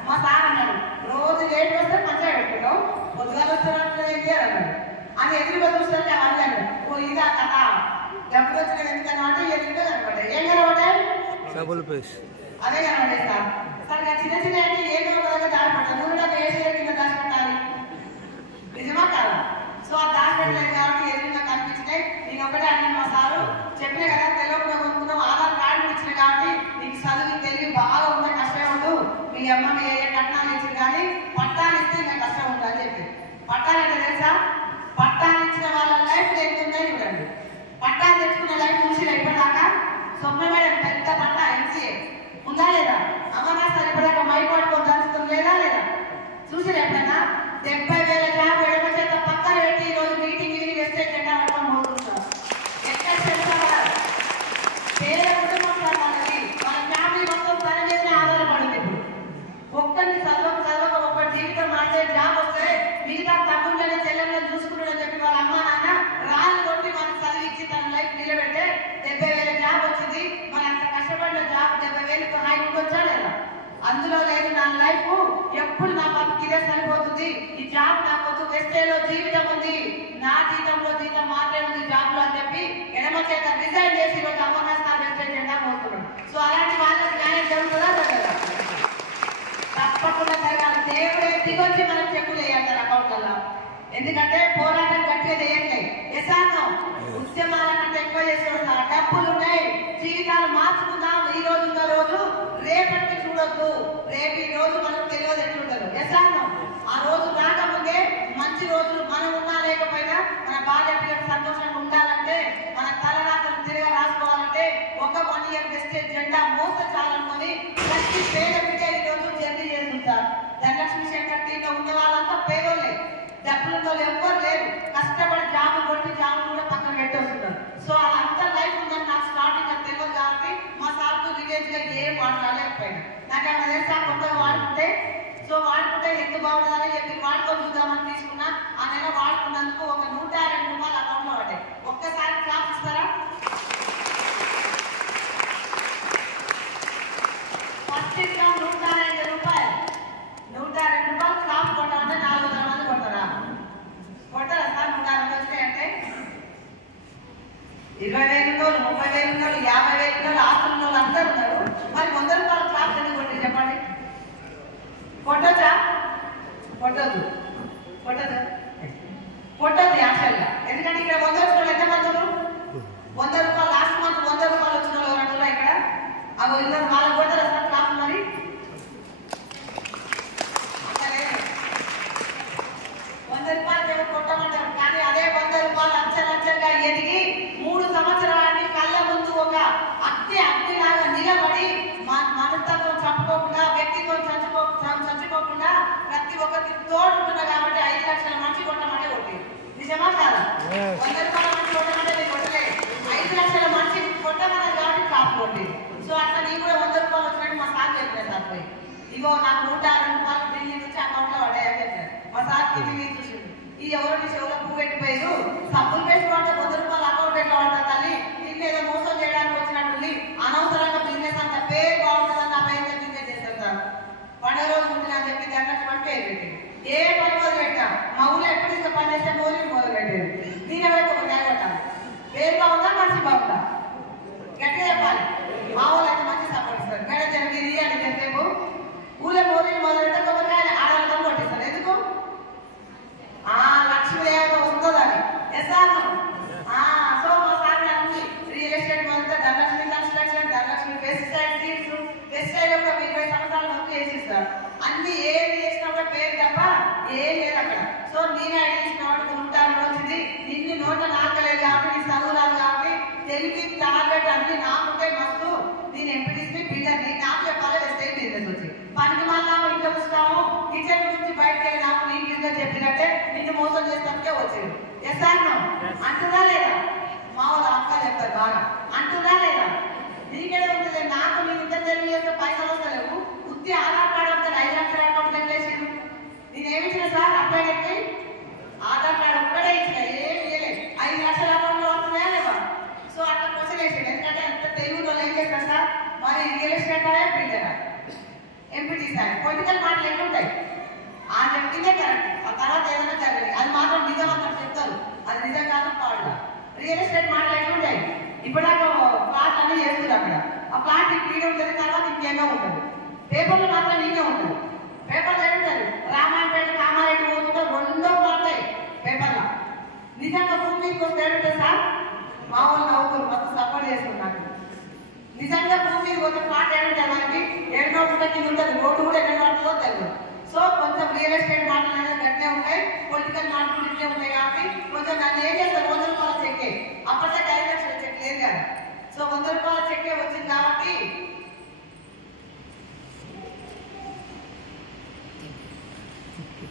మా సార్ అన్నాడు రోజు లేట్ వస్తే పంచాయతీ పెట్టుకుంటావు, పొద్దుగా వస్తున్నట్టు ఏం చేయాలన్నాడు. అని ఎదురుగా చూస్తే అడిగాను, ఓ ఇదా కథ డబ్బులు వచ్చిన ఎందుకన్నా ఎదురుగా కనపడ్డాయి. ఏం కనపడ్డాయి? అదే కనపడ్డాయి సార్. సరిగా చిన్న చిన్న అంటే ఏదో ఒక దగ్గర దాచిపెట్టాలి, నువ్వు కూడా వేసే కింద దాచిపెట్టాలి, నిజమా కాదా? సో ఆ దాచిపెట్టలేదు కాబట్టి ఎదురుగా కనిపించినాయి. నేను ఒకటే అన్నాను, మా సారు చెప్పిన కదా తెలియకుండా కొనుక్కున్నావు, ఆధార్ కార్డు ఇచ్చిన కాబట్టి నీకు చదువు తెలివి బాగా ఉందా, కష్టమే ఉండు, మీ అందులో లేదు నా లైఫ్, ఎప్పుడు నా పక్కకి ఇదే సరిపోతుంది, ఈ జాబ్ నాకు వద్దు, వెస్టేలో జీవితం ఉంది, నా జీవితంలో జీవితం మాత్రమే ఉంది జాబ్ లో అని చెప్పి ఎడమ చేత రిజైన్ చేసి ఈరోజు అమర్నాథ్ వెస్టేజ్ జెండా మోస్తున్నాడు. సో అలాంటి వాళ్ళకి న్యాయం జరుగుతుందా జరగదా? తప్పకుండా జరగాలి. దేవుడే దిగొచ్చి మనం చెక్కులు వేయాలి అకౌంట్లలో. ఎందుకంటే పోరాటం గట్టిగా చేయట్లేదు. ఎసానో ఉద్యమాల కంటే ఎక్కువ చేస్తున్నారు. డబ్బులు ఉన్నాయి, జీవితాలు మార్చుకుందాం. ఈ రోజు ఉన్న రోజు రేపటికి చూడొద్దు. రేపు ఈ రోజు మనకు తెలియదు ఎట్లుంటారు. ఎసానో ఆ రోజు రాకముందే మంచి రోజులు మనం ఉన్నా లేకపోయినా మన భార్య పిల్లలు సంతోషంగా ఉండాలంటే, మన తలరాతలు తిరిగి రాసుకోవాలంటే ఒక 1 year వెస్టేజ్ జెండా మోస చాలనుకొని ప్రతి పేద బిడ్డ ఈ రోజు జర్నీ చేస్తుంటారు. ధనలక్ష్మి సెంటర్ టీంలో ఉన్న వాళ్ళంతా పేదోళ్ళే, డబ్బులతో ఎవ్వరు లేరు. కష్టపడి జాబ్ కొట్టి జాబ్ కూడా పక్కన పెట్టేస్తున్నారు. సో వాళ్ళంతా లైఫ్ ఉందని నాకు స్టార్టింగ్ నాకు తెలియదు కాబట్టి మా సార్కు రివేజ్ గా ఏం మాట్లాడలేకపోయినా. నాకు అక్కడ తెలుసా కొత్తగా వాడుకుంటే, సో వాడుకుంటే ఎందుకు బాగుంటుందని చెప్పి వాడుకొని చూద్దామని తీసుకున్నా. ఆ నెల వాడుకున్నందుకు ఒక 102 రూపాయలు అకౌంట్ లో పడ్డాయి. ఒక్కసారి క్లాప్ ఇస్తారా? ఫస్ట్ ఇన్కమ్ 102 రూపాయలు. 102 రూపాయలు క్లాప్ కొట్టాలంటే 400 మంది కొడతారా? కొడతారా సార్? 102 వచ్చినాయంటే 20,000 ఉన్నోళ్ళు, 30,000 ఉన్నోళ్ళు, 50,000 ఉన్నోళ్ళు, ఆస్తులు ఉన్నోళ్ళు అందరూ ఉన్నారు. మరి 100 రూపాయలు క్లాప్ ఎందుకు కొట్టి చెప్పండి? కొట్టొచ్చా? కొట్టద్దు, కొట్టదు, కొట్టద్దు యాక్చువల్గా. ఎందుకంటే ఇక్కడ 100 రూపాయలు ఎంతమంది ఉన్నారు? 100 రూపాయలు లాస్ట్ మంత్ 100 రూపాయలు వచ్చిన వాళ్ళు ఎవరంటున్నా ఇక్కడ? అవి ఇద్దరు వాళ్ళకి కొడతారా సార్ క్లాప్? మరి 100 రూపాయలు ఎవరు కొట్టమంటారు? కానీ అదే 100 రూపాయలు అంచెలంచెలుగా ఎదిగి 3 సంవత్సరాలని కళ్ళ ముందు ఒక అగ్నిలాగా నిలబడి మనస్తత్వం చంపుకోకుండా, వ్యక్తిత్వం చంచుకోకుండా ప్రతి ఒక్కరికి తోడుంటున్నా కాబట్టి 5 లక్షల మంచి కొట్టమంటే కొట్టి. నిజమా కాదా? 100 రూపాయల మంచి కొట్టమంటే నేను కొట్టలేదు. 5 లక్షల మంచి కొట్టమన్నది కాబట్టి కాపు కొట్టి. సో అట్లా నీ కూడా 100 రూపాయలు వచ్చినట్టు మా సార్ చెప్పలేదు సార్ పోయి. ఇగో నాకు 106 రూపాయలు ఢిల్లీ నుంచి అకౌంట్ లో పడ్డాయని చెప్పారు. మా సార్ కింది చూసింది. ఈ ఎవరిని చెవులో పువ్వు పెట్టిపోయారు, సబ్బులు వేసుకోవడం 100 రూపాయలు అకౌంట్ ఎట్లా పడతా తల్లి, నిన్ను ఏదో మోసం చేయడానికి వచ్చినట్టుంది, అనవసరంగా బిజినెస్ అంత పేరు బాగుంటుందని నా పేరు బిజినెస్ చేస్తారు సార్. పండుగ రోజు ఉంటుంది అని చెప్పి ధనలక్ష్మి పేరు పెట్టింది. ఏ పని మొదలు పెట్టాం? మా ఊళ్ళో ఎప్పుడు ఇస్తే పని చేస్తే మొదలు పెట్టేది. దీని వైపు ఒక న్యాయ కొట్టాలి. పేరు బాగుందా, మనిషి బాగుందా? గట్టిగా చెప్పాలి. మా వాళ్ళు అయితే మంచి సపోర్ట్ ఇస్తారు. మేడం జరిగింది అని చెప్పేపు ఊళ్ళో మొదలు పెడితే కొబ్బరికాయలు ఆడవాళ్ళతో కొట్టిస్తారు. ఎందుకు? లక్ష్మీదేవత వస్తుందని. ఎసాను సో మా సార్ నాకు రియల్ ఎస్టేట్ మొదలు Dhanalakshmi construction, Dhanalakshmi pesticide seeds, pesticide ఒక 20 సంవత్సరాల వరకు చేసిస్తారు. అన్ని ఏది చేసినా కూడా పేరు తప్ప ఏం లేదు అక్కడ. సో నేనే అడిగిన వాటికి ఉంటాను వచ్చింది. నిన్ను నోట నాకలేదు కాబట్టి, నీ చదువురాలు కాబట్టి, తెలివి టార్గెట్ అన్ని నాకుంటే మస్తు. నేను ఎంపీటీసీ బిల్డర్ని, నాకు చెప్పాలి ఎస్టేట్ బిజినెస్ వచ్చి పనికి మళ్ళా ఇంట్లో వస్తాము. కిచెన్ గురించి బయటకు వెళ్ళి నాకు నీ బిజినెస్ చెప్పినట్టే నిన్ను మోసం చేస్తానికే వచ్చేది. ఎసాను అంటున్నా లేదా? మా వాళ్ళు అక్క చెప్తారు బాగా. అంటున్నా లేదా? నీకేదో ఉంటుంది. నాకు నేను ఇంత తెలివి చేస్తే పైసలు వస్తలేవు. ఉత్తి ఆధార్ కార్డు వస్తే 5 లక్షల అకౌంట్ ఎట్లేసిండు. నేనేమి ఇచ్చిన సార్ అప్లై పెట్టి ఆధార్ కార్డు ఒక్కడే ఇచ్చిన, ఏమి ఇవ్వలేదు. 5 లక్షల అకౌంట్ లో వస్తున్నాయా లేవా? సో అట్లా క్వశ్చన్ వేసిండు. ఎందుకంటే అంత తెలుగులో ఏం చేస్తారు సార్? మరి రియల్ ఎస్టేట్ బిల్డరా, ఎంపీటీ సార్, పొలిటికల్ మాటలు ఎట్లుంటాయి? ఆ చెప్పిందే కరెక్ట్. ఆ తర్వాత ఏదైనా జరగదు. అది మాత్రం నిజం అన్నట్టు చెప్తారు. అది నిజం కాదు పాడు. రియల్ ఎస్టేట్ మాటలు ఎట్లుంటాయి? ఇప్పటిదాకా ప్లాట్ అన్నీ చేస్తుంది అక్కడ. ఆ ప్లాట్ ఇక్కడ ఉంటుంది, తర్వాత ఇంకేమో ఉంటుంది. పేపర్లో మాత్రం నీకే ఉంటుంది. పేపర్లు ఏముంటుంది? రామాయణపేట కామారెడ్డి పోతుంటే 2 ప్లాట్టాయి పేపర్లో. నిజంగా భూమి మీదకి వస్తే ఏముంటుంది సార్? మా వాళ్ళు నవ్వుతారు, మొత్తం సపోర్ట్ చేస్తున్నారు. నిజంగా భూమి మీద కొంచెం ప్లాట్ ఏముంటుంది? మనకి 7 నోట్ల కింద ఉంటుంది. రోడ్డు కూడా ఎక్కడ పడుతుందో తెలియదు. సో కొంచెం రియల్ ఎస్టేట్ మాటలు అనేది గట్టిగా ఉంటాయి, పొలిటికల్ మాటలు ఇట్లే ఉంటాయి కాబట్టి కొంచెం నన్ను ఏం చేస్తారు? 100 రూపాయల చెక్కే. అప్పటికే 5 లక్షల చెక్ లేదు కదా. సో 100 రూపాయల చెక్కే వచ్చింది కాబట్టి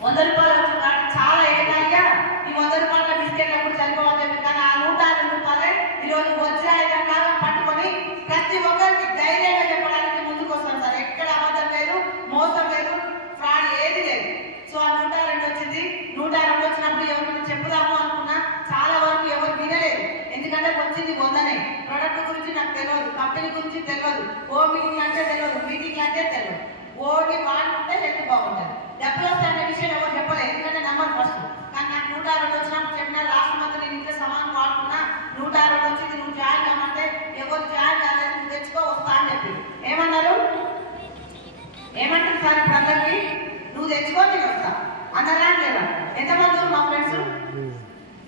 100 రూపాయలు వచ్చింది కాబట్టి చాలా ఏదయ్యా ఈ 100 రూపాయల బిస్కెట్ అప్పుడు సరిపోవాలి. కానీ ఆ 102 రూపాయలే ఈరోజు వజ్రాయుధంగా పట్టుకొని ప్రతి ఒక్కరికి ధైర్యంగా చెప్పడానికి ముందుకు వస్తాం సార్. ఎక్కడ అబద్ధం లేదు, మోసం లేదు, ఫ్రాడ్ ఏది లేదు. సో ఆ 102 వచ్చింది. 102 వచ్చినప్పుడు ఎవరిని చెప్పుదాము అనుకున్నా చాలా వరకు ఎవరు వినలేదు. ఎందుకంటే వచ్చింది 100నే. ప్రొడక్ట్ గురించి నాకు తెలియదు, కంపెనీ గురించి తెలియదు, ఓ మీటింగ్ అంటే తెలియదు, మీటింగ్ అంటే తెలియదు. ఓ సార్ ఇప్పుడు అందరికి నువ్వు తెచ్చుకో నేను వస్తా అన్నారా లేదా? ఎంతమంది మా ఫ్రెండ్స్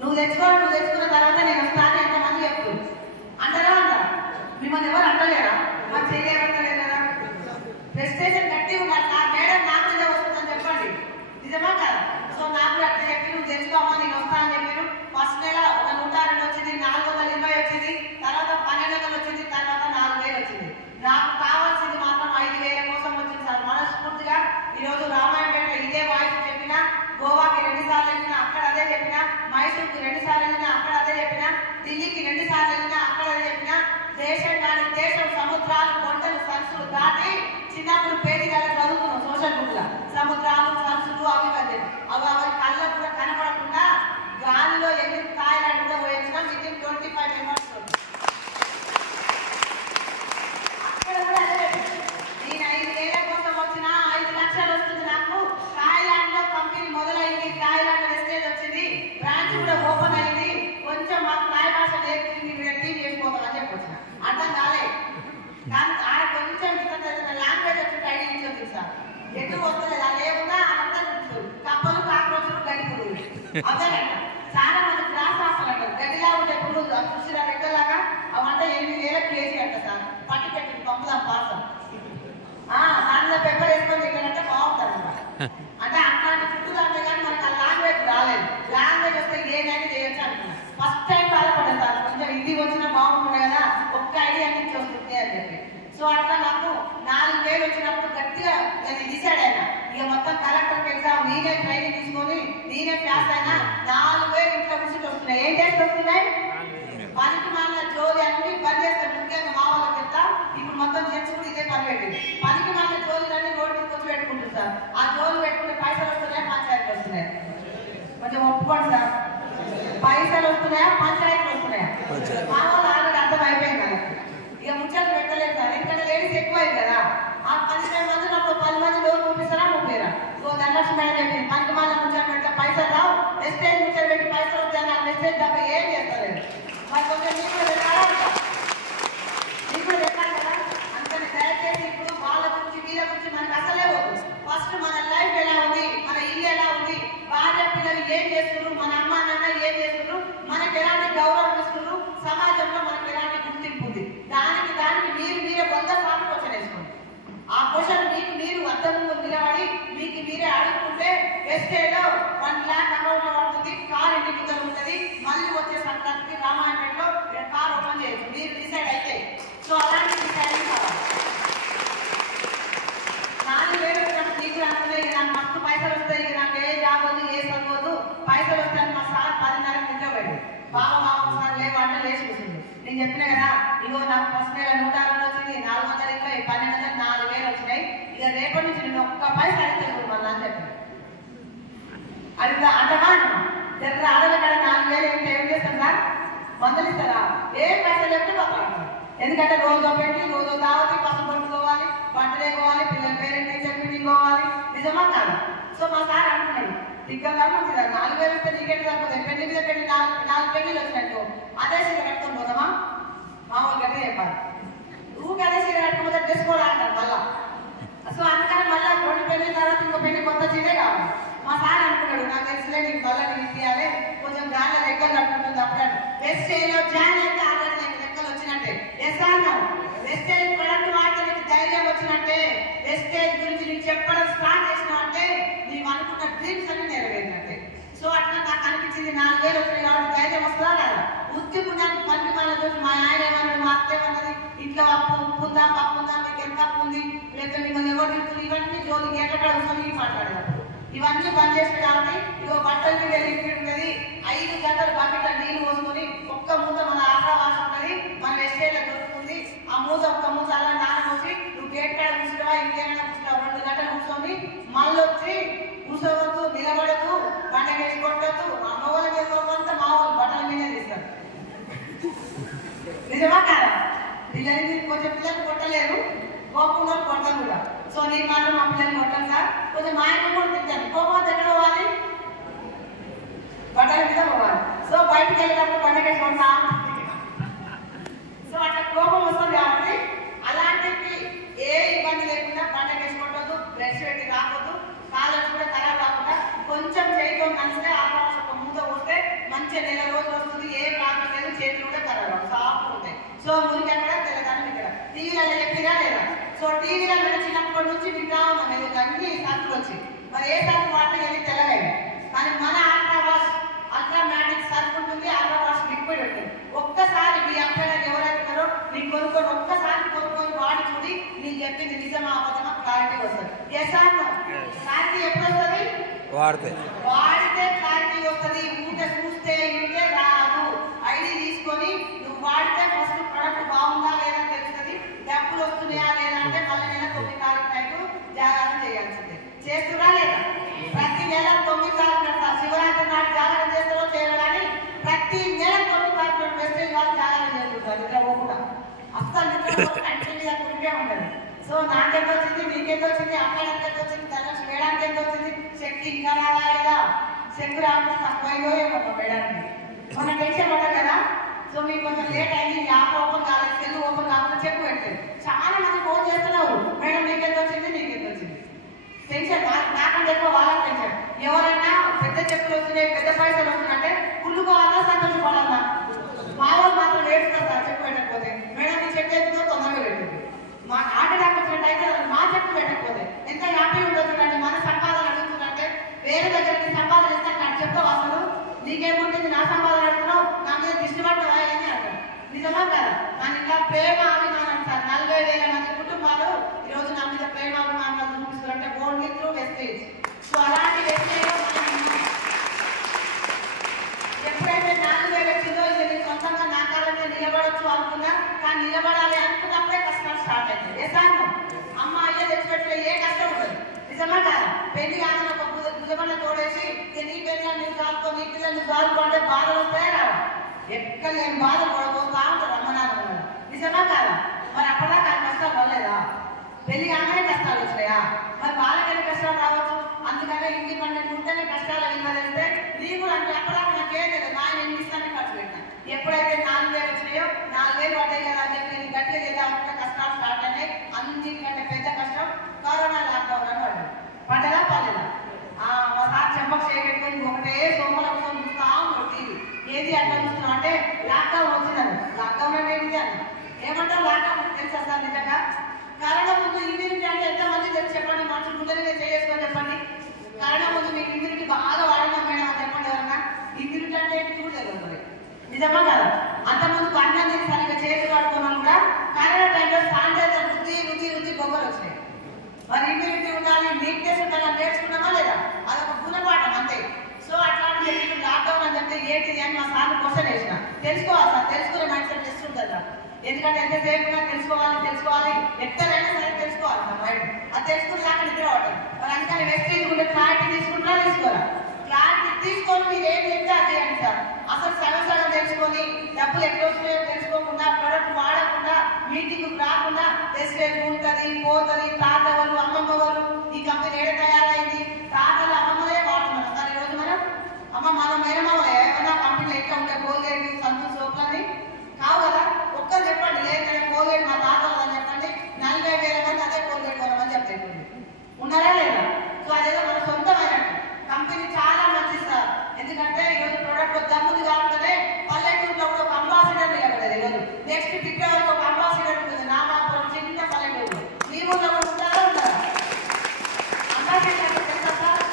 నువ్వు తెచ్చుకున్న తర్వాత నేను వస్తాను ఎంతమంది చెప్తూ అంటారా అంటారా? మిమ్మల్ని ఎవరు అంటలేరా? మరి చేయలేమంటలేరు కదా. ప్రెస్టేషన్ గట్టి ఉండాలి. నా మేడం నాకు ఇదే వస్తుందని చెప్పండి, నిజమా కదా? సో నాకు కూడా అట్లా చెప్పి నువ్వు తెచ్చుకోమా నేను వస్తా అని చెప్పాను. ఫస్ట్ నెల ఒక 102 వచ్చింది, 420 వచ్చింది, తర్వాత 1200 వచ్చింది, తర్వాత 4000 వచ్చింది. నాకు కావాల్సింది మాత్రం 5000 కోసం వచ్చింది సార్. మనస్ఫూర్తిగా ఈరోజు రామాయణపేట ఇదే వాయిస్ చెప్పిన, గోవాకి 2 సార్లు వెళ్ళినా అక్కడ అదే చెప్పిన, మైసూర్కి 2 సార్లు వెళ్ళినా అక్కడ అదే చెప్పిన, ఢిల్లీకి 2 సార్లు వెళ్ళినా అక్కడ అదే చెప్పిన. దేశం కానీ దేశం సముద్రాలు కొండలు సరస్సులు దాటి చిన్నప్పుడు పేజీలలో చదువుకున్నాం సోషల్ బుక్ లా సముద్రాలు సరస్సులు అవి అవి కళ్ళకు కూడా కనపడకుండా గాలిలో ఎన్ని కాయలు కూడా పోయించిన విత్ 25 మెంబర్స్. అక్కడ కూడా అదే నేను 5,000 కోసం వచ్చిన 5 లక్షలు వస్తుంది నాకు. థాయిలాండ్ లో కంపెనీ మొదలైంది, థాయిలాండ్ వెస్టేజ్ వచ్చింది, బ్రాంచ్ కూడా ఓపెన్ అయింది, కొంచెం మాకు థాయ్ భాష నేర్పి మీరు టీమ్ చేసుకోవాలి అని చెప్పి వచ్చిన. అర్థం కాలే కానీ ఆడ కొంచెం లాంగ్వేజ్ వచ్చి ఐడియా ఇచ్చి సార్ ఎటు వస్తలేదు. అది ఏమున్నా అర్థం కప్పలు కాక్రోచులు గడిపులు అదేనంట. చాలా మంది గ్రాస్ హాస్టల్ అంటారు, గడిలా ఉండే పురుగులు చూసినా రెక్కలాగా అవంతా 8,000 కేజీ అంట సార్. పట్టి పెట్టి పంపుదాం పార్సల్ దాంట్లో పెప్పర్ వేసుకొని తింటారంటే బాగుంటుందంట. అంటే అట్లాంటి ఫుడ్ అంటే కానీ మనకు ఆ లాంగ్వేజ్ రాలేదు. లాంగ్వేజ్ వస్తే ఏదైనా చేయొచ్చు అంటున్నా. ఫస్ట్ టైం బాధపడ్డాను సార్, కొంచెం ఇది వచ్చినా బాగుంటుంది కదా, ఒక్క ఐడియా నుంచి వస్తుంది అని చెప్పి. సో అట్లా నాకు 4000 వచ్చినప్పుడు గట్టిగా నేను డిసైడ్ అయినా, ఇక మొత్తం కలెక్టర్ ఎగ్జామ్ నేనే ట్రైనింగ్ తీసుకొని నేనే పాస్ అయినా. 4000 ఇంట్లో కూర్చుంటూ వస్తున్నాయి. ఏం చేసి వస్తున్నాయి? పనికి మాలిన జోలి అన్ని బంద్ చేస్తారు. ముఖ్యంగా మా వాళ్ళకి చెప్తా, ఇప్పుడు మొత్తం జెంట్స్ కూడా ఇదే పని పెట్టింది. పనికి మాలిన జోలులన్నీ రోడ్డు మీద వచ్చి పెట్టుకుంటారు సార్. ఆ జోలు పెట్టుకుంటే పైసలు వస్తున్నాయా పంచాయతీలు వస్తున్నాయా? కొంచెం ఒప్పుకోండి సార్. పైసలు వస్తున్నాయా పంచాయతీలు వస్తున్నాయా? మా వాళ్ళు ఆల్రెడీ అర్థం అయిపోయింది కదా. ఇక ముచ్చట్లు పెట్టలేదు సార్, ఎందుకంటే లేడీస్ ఎక్కువైంది కదా. ఆ 15 మంది నాకు 10 మంది లోన్ పంపిస్తారా 30 సో ధనలక్ష్మి మేడం చెప్పింది, పనికి మాల ముచ్చట్లు పెడితే పైసలు రావు, వెస్టేజ్ ముచ్చట్లు పెట్టి పైసలు వస్తాయి, నాకు వెస్టేజ్ తప్ప ఏం చేస్తలేదు. మరి కొంచెం నీకు కూడా పెట్టాలా నీకు కూడా పెట్టాలి కదా. అందుకని దయచేసి ఇప్పుడు వాళ్ళ గురించి వీళ్ళ గురించి మనకు అసలే పోదు. ఫస్ట్ మన లైఫ్ ఎలా ఉంది, మన ఇల్లు ఎలా ఉంది, భార్య పిల్లలు ఏం చేస్తున్నారు, మన అమ్మ నాన్న ఏం చేస్తున్నారు, మనకు ఎలాంటి గౌరవం ఇస్తున్నారు, సమాజంలో మనకు ఎలాంటి గుర్తింపు ఉంది, దానికి మీరే 100 సార్లు క్వశ్చన్ వేసుకోండి. ఆ క్వశ్చన్ మీరు అర్థం నిలబడి మీకు మీరే అడుగుతుంటే వెస్టేజ్లో 1 lakh అకౌంట్ లో పడుతుంది, కార్ ఇంటి ముందర ఉంటుంది, మళ్ళీ వచ్చే సంక్రాంతికి రామాయణపేటలో కార్ ఓపెన్ చేయొచ్చు మీరు డిసైడ్ అయితే. సో అలాంటి డిసైడింగ్ కావాలి. 4000 వచ్చినప్పుడు నీకు అనుకునే నాకు మస్తు పైసలు వస్తాయి, నాకు ఏ జాబ్ వద్దు ఏ చదవద్దు, పైసలు వస్తాయని మా సార్ 10:30 నిద్రపోయాడు. బాగా సార్ లేవు అంటే లేచి కూర్చుంది. నేను చెప్పిన కదా, ఇగో నాకు ఫస్ట్ నెల 160 వచ్చింది, 420, 1200, 4000 వచ్చినాయి. ఇక రేపటి నుంచి నేను ఒక్క పైసలు అడిగితే మళ్ళీ అని చెప్పి అడిగితే అంటమా జర ఆడల కదా 4000 ఏంటి ఏం చేస్తాం సార్? మందులు ఇస్తారా? ఏ పైసలు చెప్తే మాట్లాడతాం. ఎందుకంటే రోజు పెట్టి రోజు దావతి పసుపు కొట్టుకోవాలి, బట్టలే పోవాలి, పిల్లల పేరెంట్ టీచర్ మీటింగ్ పోవాలి, నిజమా కాదు? సో మా సార్ అంటున్నాడు దిగ్గగా మంచిదా 4000 వస్తే నీకెట్ సరిపోతాయి, పెళ్లి మీద పెళ్లి 4 పెళ్లిలు వచ్చినట్టు అదే సీర కట్టుకొని పోదామా? మామూలు గట్టే చెప్పాలి. ఊరికి అదే సీర కట్టుకుంటే డ్రెస్ కూడా అంటారు మళ్ళా. సో అందుకని మళ్ళీ 2 పెళ్లి తర్వాత ఇంకో పెళ్లి కొత్త చీరే కావాలి. మా సార్ అనుకున్నాడు నాకు తెలిసిలే నీకు మళ్ళీ నీకు తీయాలి, కొంచెం గాలి రెక్కలు కట్టుకుంటుంది అప్పుడు వెస్టేజ్లో జాయిన్ అయితే ఆల్రెడీ నాకు రెక్కలు వచ్చినట్టే. ఎస్ అన్నా వెస్టేజ్ ప్రొడక్ట్ వాడితే నీకు ధైర్యం వచ్చినట్టే, వెస్టేజ్ గురించి నీకు చెప్పడం స్టార్ట్ చేసినావు అంటే నీవు అనుకున్న డ్రీమ్స్ అన్ని నెరవేరినట్టే. సో అట్లా నాకు అనిపించింది 4000 వచ్చినాయి కాబట్టి ధైర్యం వస్తుందా కదా. ఉత్తిపుణ్యానికి పనికి మన రోజు మా ఆయన ఏమన్నాడు, మా అత్త ఏమన్నది, ఇంట్లో ఉప్పు ఉందా పప్పు ఉందా, మీకు ఎంత అప్పు ఉంది, లేకపోతే మిమ్మల్ని ఎవరు తింటుంది, ఇవన్నీ జోలికి ఎక్కడ కూర్చొని మాట్లాడేటప్పుడు ఇవన్నీ బంద్ చేసి కాబట్టి ఇగో బట్టల మీద లిక్విడ్ ఉంటుంది, 5 గంటలు బకెట్ల నీళ్ళు పోసుకొని ఒక్క మూత మన ఆటా వాష్ ఉంటుంది, మన వెస్టేజ్లో దొరుకుతుంది. ఆ మూత ఒక్క మూత అలా నానబోసి నువ్వు గేట్ కాడ కూర్చుంటావా ఇంకేమైనా కూర్చుంటావు 2 గంటలు కూర్చొని మళ్ళీ వచ్చి కూర్చోవద్దు, నిలబడద్దు, బండ వేసి కొట్టద్దు. అమ్మవాళ్ళ మీద కోపంతా మా వాళ్ళు బట్టల మీదే తీస్తారు. నిజమా కాదా? పిల్లల్ని కొంచెం పిల్లలు కొట్టలేరు, కోపంలో కొట్టరు కూడా. సో నేను మాత్రం మా పిల్లల్ని కొట్టాను సార్, కొంచెం మా ఆయన కూడా తింటాను. కోపం ఎక్కడ పోవాలి? బట్టల మీద పోవాలి. సో బయటకు వెళ్ళేటప్పుడు బండ వేసి కొడతా. సో అట్లా కోపం వస్తుంది కాబట్టి అలాంటివి ఏ ఇబ్బంది లేకుండా బండ వేసి కొట్టద్దు, బ్రష్ టీవీలలో చెప్పిరా లేదా? సో టీవీలో మేము చిన్నప్పటి నుంచి వింటా ఉన్నాం ఏదో అన్ని సరుకులు వచ్చి మరి ఏ సరుకు వాటిని ఏమి తెలియలేదు. కానీ మన అల్ట్రామాటిక్ సర్ఫ్ ఉంటుంది, అల్ట్రా వాష్ లిక్విడ్ ఉంటుంది. ఒక్కసారి మీ అక్కడ ఎవరైతున్నారో నీకు కొనుక్కొని ఒక్కసారి కొనుక్కొని వాడి చూడి నీకు చెప్పింది నిజమా అబద్ధమా క్లారిటీ వస్తుంది. Yes or no? క్లారిటీ ఎప్పుడు వస్తుంది? వాడితే క్లారిటీ వస్తుంది. ఊట చూస్తే ఇంటే రాదు. ఐడి తీసుకొని నువ్వు వాడితే ఫస్ట్ ప్రొడక్ట్ బాగుందా లేదా తెలుస్తుంది. డబ్బులు వస్తున్నాయా లేదా అంటే మళ్ళీ నెల 9 తారీఖు నైట్ జాగ్రత్త చేయాల్సిందే. చేస్తున్నా లేదా? ప్రతి నెల 9 తారీఖు శివరాత్రి నాడు జాగ్రత్త చేస్తారో చేయడానికి ప్రతి నెల 9 తారీఖు మెసేజ్ వాళ్ళు జాగ్రత్త చేస్తుంటారు. నిద్ర పోకుండా అస్సలు నిద్ర కంటిన్యూగా కురికే ఉంటుంది. సో నాకెంత వచ్చింది, నీకెంత వచ్చింది, అమ్మాయికి ఎంత వచ్చింది, తనకు వేయడానికి ఎంత వచ్చింది, శక్తి ఇంకా రాదా లేదా, శక్తి రావడం తక్కువైందో ఏమో వేయడానికి మన టెన్షన్ ఉంటుంది కదా. సో మీకు కొంచెం లేట్ అయింది, యాప్ ఓపెన్ కాలేదు, సెల్ ఓపెన్ కాకుండా చెప్పు పెట్టలేదు. చాలా మంది ఫోన్ చేస్తున్నారు, మేడం నీకెంత వచ్చింది, నీకెంత వచ్చింది. టెన్షన్ నాకంటే ఎక్కువ వాళ్ళకి టెన్షన్. ఎవరైనా పెద్ద చెప్పులు వస్తున్నాయి, పెద్ద పైసలు వస్తున్నాయంటే కుళ్ళుకోవాలా సంతోషపడాలా? మావాళ్ళు మాత్రం ఏడుస్తారు సార్ చెప్పు పెట్టకపోతే. మేడం నీ చెట్టు ఎత్తుతో తొందరగా పెట్టింది. మా ఆట అయితే మా చెట్టు పెట్టకపోతే ఎంత హ్యాపీ ఉండొచ్చుంటే. మన సంపాదన అడుగుతుందంటే వేరే దగ్గరికి సంపాదన ఇస్తే నాకు చెప్తావు అసలు నీకేముంటుంది, నా సంపాదన అడుగుతున్నావు, నా మీద దృష్టి పడ్డవా అని అంటారు. నిజమా కదా? మన ఇంకా ప్రేమ అభిమానం సార్ 40,000 మంది కుటుంబాలు ఈరోజు నా మీద ప్రేమ అభిమానాలు చూపిస్తారంటే ఓన్లీ త్రూ వెస్టేజ్. సో అలాంటి వెస్టేజ్ ఎప్పుడైతే 4,000 వచ్చిందో ఇది నేను సొంతంగా నా కాలంలో నిలబడొచ్చు అనుకున్నా. కానీ నిలబడాలి అనుకున్నప్పుడే కష్టాలు స్టార్ట్ అవుతాయి. ఎసాను అమ్మ అయ్యే తెచ్చిపెట్టే ఏ కష్టం ఉండదు. నిజమా కదా? పెళ్లి కానీ ఒక భుజమన్న తోడేసి నీ పెళ్ళి నువ్వు చాలుకో, నీ పిల్లల్ని చాలుకో అంటే బాధలు వస్తాయా రావు? ఎక్కడ లేని బాధ పడబోతా ఉంటారు అమ్మనాన్న. నిజమా కదా? మరి అప్పటిదాకా కష్టాలు పడలేదా? పెళ్లి కాగానే కష్టాలు వచ్చాయా? మరి వాళ్ళకైనా కష్టాలు రావచ్చు. అందుకనే ఇండిపెండెంట్ ఉంటేనే కష్టాలు ఇవ్వలేస్తే నీకు అంటే అప్పటిదాకా నాకేం తెలియదు, నాయన ఎన్ని ఇస్తానే ఖర్చు పెట్టినా. ఎప్పుడైతే 4,000 వచ్చినాయో 4,000 పడ్డాయి కదా అని చెప్పి నేను గట్టిగా చేద్దామంటే కష్టాలు స్టార్ట్ అయినాయి. అన్నిటికంటే పెద్ద కష్టం కరోనా లాక్డౌన్ అని పడ్డాడు. పడ్డదా పడలేదా? మా సార్ చెంపకు చేయబెట్టుకొని ఒకటే సోమవారం చూస్తా ఉంటుంది. ఏది అట్లా చూస్తున్నాం అంటే లాక్డౌన్ వచ్చిందని. లాక్డౌన్ అంటే ఏంటి అన్న ఏమంటారు? లాక్డౌన్ తెలుసా సార్? నిజంగా కరోనా ముందు ఇమ్యూనిటీ అంటే ఎంతమంది తెలిసి చెప్పండి. మనుషులు ముందరగా చేసుకొని చెప్పండి. కరోనా ముందు మీకు ఇమ్యూనిటీ బాగా వాడినాం మేడం అని చెప్పండి. ఎవరన్నా ఇమ్యూనిటీ అంటే ఏంటి కూడా తెలియదు. మరి నిజమా కదా? అంతకుముందు అన్నం సరిగ్గా చేసి పడుకున్నాం కూడా కరోనా టైంలో శానిటైజర్ రుచి బొగ్గలు వచ్చినాయి. మరి ఇమ్యూనిటీ ఉండాలి, నీట్నెస్ ఉండాలి నేర్చుకున్నామా లేదా? అదొక గుణపాఠం అంతే. సో అట్లాంటి లాక్డౌన్ అని చెప్తే ఏంటిది అని మా సార్ని క్వశ్చన్ వేసిన. తెలుసుకోవాలి సార్, తెలుసుకునే మైండ్ సెట్ టెస్ట్ ఉంటుంది నాకు. ఎందుకంటే ఎంతసేపుగా తెలుసుకోవాలి ఎక్కడైనా సరే తెలుసుకోవాలి నా మైండ్. అది తెలుసుకుని లేక నిద్ర పడతాం. మరి అందుకని వెస్టేజ్ ఉంటే క్లారిటీ తీసుకుంటున్నా తీసుకోరా? క్లారిటీ తీసుకొని మీరు ఏం చెప్తే అది చేయండి సార్. అసలు సగం తెలుసుకొని డబ్బులు ఎక్కడ వస్తున్నాయో తెలుసుకోకుండా ప్రొడక్ట్ వాడకుండా మీటింగ్ రాకుండా వెస్టేజ్ ఉంటుంది పోతుంది. తాతవాళ్ళు అమ్మమ్మ వాళ్ళు ఈ కంపెనీ ఏడ తయారైంది, తాతలు అమ్మమ్మలే వాడుతున్నాం సార్. ఈరోజు మనం మన మేనమామ ఏమన్నా కంపెనీలు ఎట్లా ఉంటాయి, కోల్గేట్ సంతూర్ సోప్లని కావు కదా. ఒక్కరు చెప్పండి లేదంటే కోల్గేట్ మా తాత అని చెప్పండి. 40,000 మంది అదే కోల్గేట్ కొనమని చెప్తారు. ఉన్నారా లేదా? సో అదేదో మన సొంతమైనట్టు కంపెనీ చాలా మంచి సార్. ఎందుకంటే ఈరోజు ప్రొడక్ట్ దమ్ముది కాకుండానే పల్లెటూరులో కూడా ఒక అంబాసిడర్ నిలబడేది. ఈరోజు నెక్స్ట్ ఫిబ్రవరికి ఒక అంబాసిడర్ ఉంటుంది. నామాపురం చిన్న పల్లెటూరు. మీ ఊళ్ళో కూడా ఉంటారా? అంబాసిడర్ అంటే తెలుసా సార్?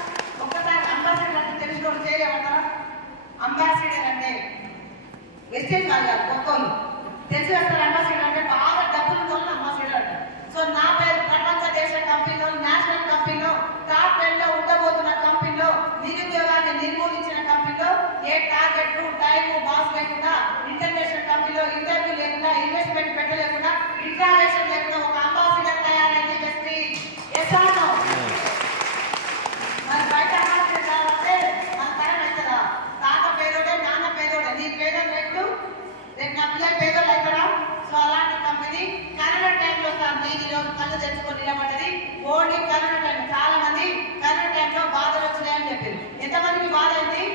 ఒక్కసారి అంబాసిడర్ అంటే తెలిసిన వాళ్ళు చేయలేమంటారా? అంబాసిడర్ అంటే వెస్టేజ్ కాదు, ఒక్కరు తెలిసి వస్తారు. అంబాసిడర్ అంటే బాగా డబ్బులు ఉన్న అంబాసిడర్ అంటారు. సో నా పేరు ప్రపంచ దేశ కంపెనీలో, నేషనల్ కంపెనీలో, టాప్ 10లో ఉండబోతున్న కంపెనీలో, నిరుద్యోగాన్ని నిర్మూలించిన కంపెనీలో, ఏ టార్గెట్ టైం బాస్ లేకుండా, ఇంటర్నేషనల్ కంపెనీలో ఇంటర్వ్యూ లేకుండా, ఇన్వెస్ట్మెంట్ పెట్టలేకుండా, ఇంట్రాలేషన్ లేకుండా ఒక అంబాసిడర్ తయారైంది వెస్టేజ్. Yes or no? మరి బయట అంబాసిడర్ కావాలంటే మన తరం అవుతుందా? తాత పేదోడే, నాన్న పేదోడే. నీ పేదలు రేపు నా పిల్లలు పేదోళ్ళు అవుతారా? సో అలాంటి కంపెనీ కరోనా టైంలో సార్ నేను ఈరోజు కళ్ళు తెచ్చుకొని నిలబడ్డది ఓన్లీ కరోనా టైం. చాలా మంది కరోనా టైంలో బాధలు వచ్చినాయని చెప్పారు. ఎంతమందికి బాధ అయింది?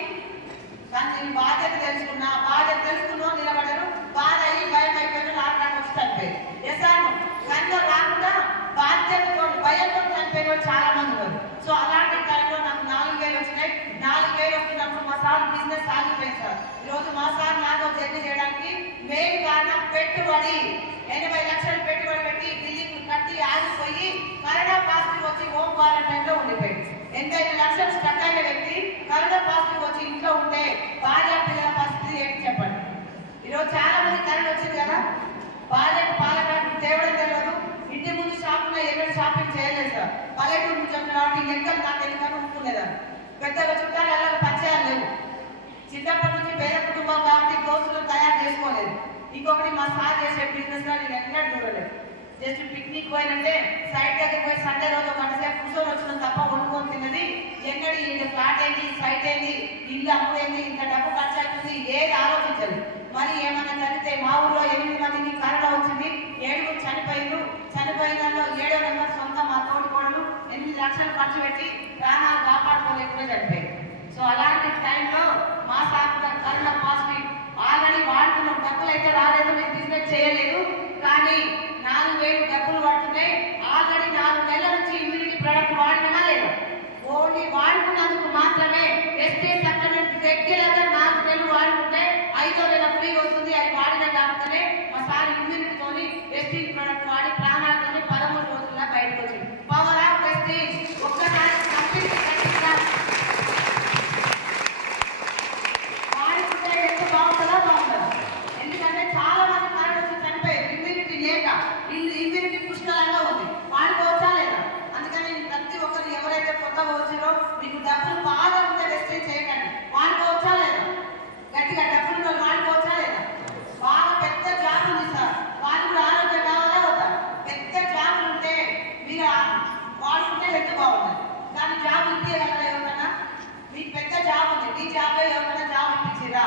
కానీ నేను బాధ్యత తెలుసుకున్నా నిలబడరు. బాధ అయ్యి భయం అయిపోయిన లాక్డౌన్ వచ్చి చనిపోయారు. Yes or no? కన్నా రాకుండా బాధ్యతతో భయంతో చనిపోయిన చాలా మంది ఉన్నారు. సో అలాంటి టైంలో నాకు 4,000 వచ్చినాయి. 4,000 వస్తున్నప్పుడు మా సార్ బిజినెస్ సాగిపోయింది సార్. ఈరోజు మా సార్ నాతో జర్నీ చేయడానికి మెయిన్ కారణం పెట్టుబడి. 80 లక్షలు పెట్టుబడి పెట్టి బిల్డింగ్లు కట్టి ఆగిపోయి కరోనా పాజిటివ్ వచ్చి హోమ్ క్వారంటైన్ లో ఉండిపోయింది. 85 లక్షలు స్టక్ అయిన వ్యక్తి కరోనా పాజిటివ్ వచ్చి ఇంట్లో ఉంటే భార్య పిల్లల పరిస్థితి ఏంటి చెప్పండి. ఈరోజు చాలా మంది కరెంట్ వచ్చింది కదా, భార్యకు పాలకాడు తేవడం తెలియదు, ఇంటి ముందు షాపులో ఎక్కడ షాపింగ్ చేయలేదు సార్. పల్లెటూరు నుంచి వచ్చిన కాబట్టి లెక్కలు నాకు ఎందుకని ఉంటుందా, పెద్దగా చుట్టాలు ఎలా పరిచయాలు లేవు, చిన్నప్పటి నుంచి పేద కుటుంబం కాబట్టి దోస్తులు తయారు చేసుకోలేదు. ఇంకొకటి మా సార్ చేసే బిజినెస్ లో నేను ఎక్కడ చూడలేదు. జస్ట్ పిక్నిక్ పోయినంటే సైట్ దగ్గర పోయి సండే రోజు గంటసేపు కూర్చొని వచ్చిన తప్ప వండుకొని తిన్నది. ఎన్నడి ఇది ఫ్లాట్ ఏంటి, సైట్ ఏంటి, ఇల్లు అమ్ముడేంటి, ఇంత డబ్బు ఖర్చు అవుతుంది ఏది ఆలోచించదు. మరి ఏమన్నా జరిగితే మా ఊళ్ళో 8 మందికి కరోనా వచ్చింది, 7 చనిపోయిండు. చనిపోయిన 7వ నెంబర్ సొంత మా తోటి కోడలు 8 లక్షలు ఖర్చు పెట్టి ప్రాణాలు కాపాడుకోలేకుండా చనిపోయింది. సో అలాంటి టైంలో మా సార్ కరోనా పాజిటివ్ ఆల్రెడీ వాడుతున్నాం, డబ్బులు అయితే రాలేదు, మేము బిజినెస్ చేయలేదు, కానీ 4,000 డబ్బులు పడుతున్నాయి. ఆల్రెడీ 4 నెలల నుంచి ఇమ్యూనిటీ ప్రొడక్ట్ వాడినా లేదు, ఓన్లీ వాడుకున్నందుకు మాత్రమే ఎస్టీ సప్లిమెంట్ రెగ్యులర్గా 4 నెలలు వాడుకుంటే 5వ నెల ఫ్రీ వస్తుంది. అది వాడిన కాకపోతే మా సార్ ఇమ్యూనిటీతోని ఎస్టీ ప్రొడక్ట్ వాడి ప్రాణాలతోని 13 రోజుల్లో బయటకు వచ్చింది. పవర్ ఆఫ్ ఎస్టీ ఒక్కసారి కంప్లీట్ వాడుకుంటే ఎంత బాగుంటుందా బాగుంటుందా. ఎందుకంటే చాలా మంది కరెంట్ వచ్చి చనిపోయారు ఇమ్యూనిటీ లేక. ఇమ్యూనిటీ పుష్కలంగా ఉంది, వాడుకోవచ్చా లేదా. అందుకని ప్రతి ఒక్కరు ఎవరైతే కొత్తగా వచ్చిరో మీకు డబ్బులు బాగా ఉంటే రెస్ట్రిక్ట్ చేయకండి, వాడుకోవచ్చా లేదా, గట్టిగా డబ్బులు వాడుకోవచ్చా లేదా. బాగా పెద్ద జాబ్ ఉంది సార్, వాళ్ళు కూడా ఆరోగ్యం కావాలా వద్దా. పెద్ద జాబులు ఉంటే మీరు వాడుకుంటే హెల్త్ బాగుంటుంది, కానీ జాబ్ ఇప్పించగలరా ఎవరికైనా. మీకు పెద్ద జాబ్ ఉంది, మీ జాబ్లో ఎవరైనా జాబ్ ఇప్పించిరా.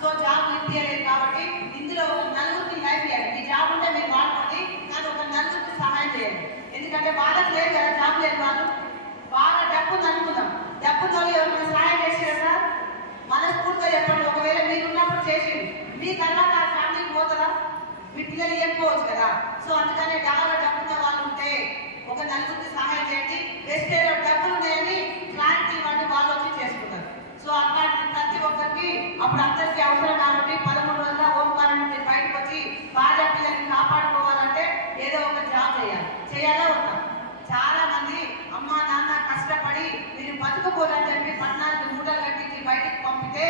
సో జాబ్ ఇప్పించలేదు కాబట్టి ఇందులో ఒక నలుగురికి లైఫ్ ఇవ్వాలి. మీ జాబ్ ఉంటే మీరు వాడుకోండి, కానీ ఒక నలుగురికి సహాయం చేయండి. ఎందుకంటే వాళ్ళకి లేదు కదా జాబ్ లేదు, వాళ్ళు బాగా డబ్బు అనుకుందాం, డబ్బుతో ఎవరైనా సహాయం చేసిరా మనస్ఫూర్తిగా చెప్పండి. ఒకవేళ మీరు ఉన్నప్పుడు చేసింది మీ తర్వాత ఆ ఫ్యామిలీకి పోతుందా, మీ పిల్లలు ఏం పోవచ్చు కదా. సో అందుకనే బాగా డబ్బున్న వాళ్ళు ఉంటే ఒక నలుగురికి సహాయం చేయండి. వెస్టేజ్ డబ్బులు ఉన్నాయని క్లారిటీ ఇవ్వండి, వాళ్ళు వచ్చి చేసుకుంటారు. సో అట్లాంటి ప్రతి ఒక్కరికి అప్పుడు అందరికీ అవసరం కాబట్టి 13 రోజుల హోమ్ క్వారంటైన్ బయటకు వచ్చి భార్య పిల్లల్ని కాపాడుకోవాలంటే ఏదో ఒక జాబ్ చేయాలా వద్దా. చాలా మంది అమ్మ నాన్న కష్టపడి మీరు బతుకుకోవాలని చెప్పి 14 మూటలు కట్టించి బయటకు పంపితే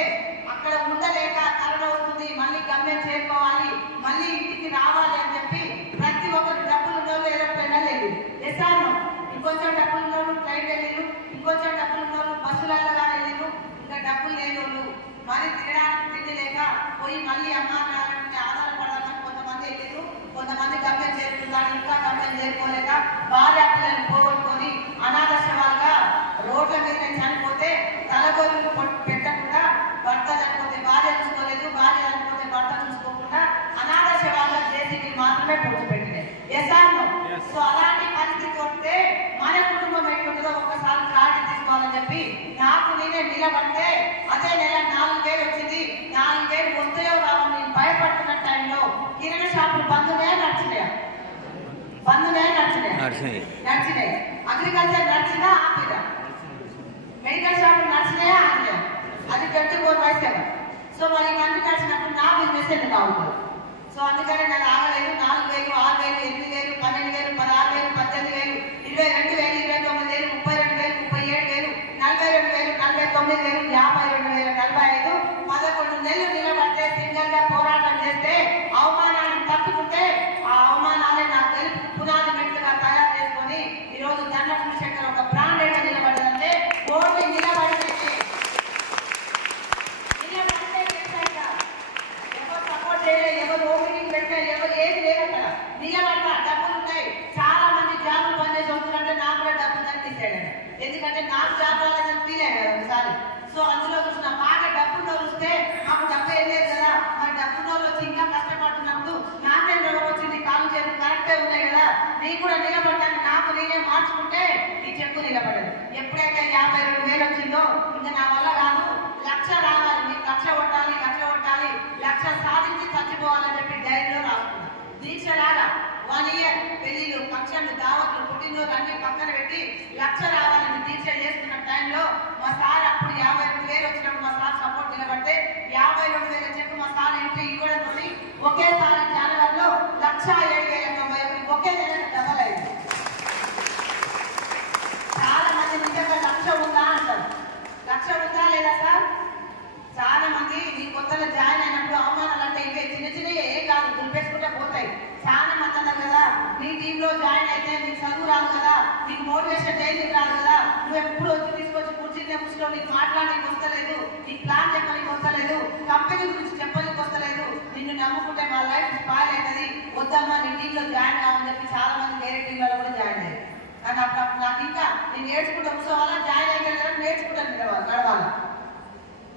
అక్కడ ఉండలేక కరోనా వస్తుంది, మళ్ళీ గమ్యం చేరుకోవాలి, మళ్ళీ ఇంటికి రావాలి అని చెప్పి ప్రతి ఒక్కరు డబ్బులు ఉన్నోళ్ళు ఏరోప్లేన్ లేదు ఎసాను, ఇంకొంచెం డబ్బులు ఉన్నోళ్ళు ట్రైన్ వెళ్ళిరు, ఇంకొంచెం డబ్బులు ఉన్నోళ్ళు బస్సులలో వెళ్ళిరు, ఇంకా డబ్బులు లేని వాళ్ళు మరి తినడానికి తిండి లేక పోయి మళ్ళీ అమ్మ నాన్న ఆధారపడాలని కొంతమంది వెళ్ళిరు. కొంతమంది గమ్యం చేరుతున్నారు, ఇంకా గమ్యం చేరుకోలేక భార్య పిల్లల్ని పోగొట్టుకొని అనాథ శవాలుగా రోడ్ల మీద చనిపోతే తలగొల్లు పెట్టకుండా భర్త చనిపోతే భార్య చూసుకోలేదు, భార్య చనిపోతే భర్త చూసుకోకుండా అనాథ శవాలుగా జేసీకి మాత్రమే పూడ్చిపెట్టినాయి. ఎసాను. సో అలాంటి పరిస్థితి వస్తే మన కుటుంబం ఎట్లుంటుందో ఒక్కసారి క్లారిటీ తీసుకోవాలని చెప్పి నాకు నేనే నిలబడితే అదే నెల 4,000 వచ్చింది. 4,000 వస్తాయో రావు నేను భయపడుతున్న టైంలో కిరాణా షాపులు బంధునే నడిచినాయా, బంధునే నడిచినాయి. అగ్రికల్చర్ నడిచినా ఆపిరా, మెడికల్ షాపులు నడిచినాయా ఆపిరా, అది 24 వయసు. సో మరి ఇవన్నీ నడిచినప్పుడు నా బిజినెస్ ఎందుకు అవుతుంది. సో అందుకని నేను ఆగలేదు. 4,000, 6,000, 8,000, 12,000, 16,000, 18,000, 22,000, 29,000, 32,000, 37,000, 42,000, 49,000, 52,000, 45, 11 నెలలు నిలబడితే సింగల్ గా పోరాటం చేస్తే అవమానాన్ని తప్పుకుంటే ఆ అవమానాలే నా గెలుపుకు పునాది మెట్టుగా తయారు చేసుకొని ఈరోజు ధనలక్ష్మి శంకర్ ఒక బ్రాండెడ్ గా నిలబడిందంటే ఓన్లీ నిలబడితే ఎవరు సపోర్ట్ చేయలేదు, ఎవరు ఓపెనింగ్ పెట్టలేదు, ఎవరు ఏది లేదు అక్కడ నిలబడతా. డబ్బులు ఉన్నాయి, చాలా మంది జాబులు పనిచేసి వస్తుందంటే నాకు కూడా డబ్బులు కనిపిస్తాడు, ఎందుకంటే నాకు జాబ్ రాలేదని ఫీల్ అయ్యాడు ఒకసారి. సో అందులో చూసిన బాగా డబ్బులు వస్తే మాకు డబ్బు ఏం లేదు కదా, మరి డబ్బులో వచ్చి ఇంకా కష్టపడుతున్నప్పుడు నాకేం రోగం వచ్చింది, కాలు చేతులు కరెక్టే ఉన్నాయి కదా, నీకు కూడా నిలబడటానికి నాకు నేనే మార్చుకుంటే నీ చెప్పు నిలబడదు. ఎప్పుడైతే 52,000 వచ్చిందో ఇంకా నా వల్ల కాదు, 1,00,000 రావాలి, నీకు 1,00,000 కొట్టాలి, 1,00,000 కొట్టాలి, 1,00,000 సాధించి చచ్చిపోవాలని చెప్పి ధైర్యంలో రాసుకున్నాను. దీక్ష రాగా 1 ఇయర్ పెళ్లిళ్ళు, ఫంక్షన్లు, దావత్లు, పుట్టినరోజు అన్ని పక్కన పెట్టి 1,00,000 రావాలని దీక్ష చేస్తున్న టైంలో మా సార్ అప్పుడు 52,000 వచ్చినప్పుడు మా సార్ సపోర్ట్ నిలబడితే 52,000 చెప్పి మా సార్ ఇంటి ఇవ్వడంతో ఒకేసారి జనవరిలో 1,07,091 ఒకే నెల లక్ష ఉందా లేదా సార్? చాలా మంది మీ కొత్తలో జాయిన్ అయినప్పుడు అవమానాలు అంటే ఇవే చిన్న చిన్నవి ఏం కాదు, దులిపేసుకుంటే పోతాయి. చాలా మంది అన్నారు కదా, నీ టీంలో జాయిన్ అయితే నీకు చదువు రాదు కదా, నీకు మోటివేషన్ ట్రైనింగ్ రాదు కదా, నువ్వు ఎప్పుడు వచ్చి తీసుకొచ్చి కూర్చునే ముసులో నీకు మాట్లాడడానికి వస్తలేదు, నీకు ప్లాన్ చెప్పడానికి వస్తలేదు, కంపెనీ గురించి చెప్పడానికి వస్తలేదు, నిన్ను నమ్ముకుంటే మా లైఫ్ స్పాయిల్ అవుతుంది, వద్దమ్మా నీ టీంలో జాయిన్ కావని చెప్పి చాలా మంది వేరే టీంలలో కూడా జాయిన్ అయ్యారు. కానీ అప్పుడు నాకు ఇంకా నేను నేర్చుకుంటే కూర్చోవాలా, జాయిన్ అయ్యాను నేర్చుకుంటాను నడవాలా,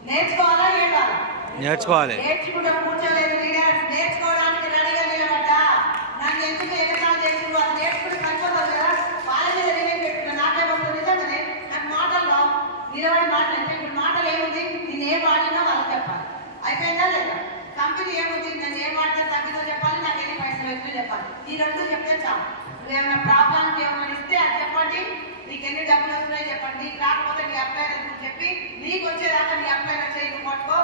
నేర్చుకోవాలా ఏడాలా? నేర్చుకోవాలి. నేర్చుకుంటే కూర్చోలేదు లీడర్స్, నేర్చుకోవడానికి రెడీగా నిలబడ్డా. నన్ను ఎందుకు ఎగతాలు చేసి వాళ్ళు నేర్చుకుంటే సరిపోతారు కదా, వాళ్ళ మీద రివైన్ పెట్టుకున్నా. నాకే వస్తుంది నిజంగానే, నాకు మాటలు రావు, నిలబడి మాట్లాడితే ఇప్పుడు మాటలు ఏముంది, నేను ఏం వాడినా వాళ్ళకి చెప్పాలి. అయిపోయిందా లేదా? కంపెనీ ఏముంది, నేను ఏం వాడితే తగ్గితో చెప్పాలి, నాకు ఎన్ని పైసలు వచ్చినా చెప్పాలి. ఈ రెండు చెప్తే చాలు. ఏమైనా ప్రాబ్లంకి ఏమైనా ఇస్తే అది చెప్పండి, నీకు ఎన్ని డబ్బులు వస్తున్నాయో చెప్పండి, నీకు రాకపోతే నీ అప్లైనర్ గురించి చెప్పి నీకు వచ్చేదాకా నీ అప్లైనర్ చేయి నువ్వు పట్టుకో,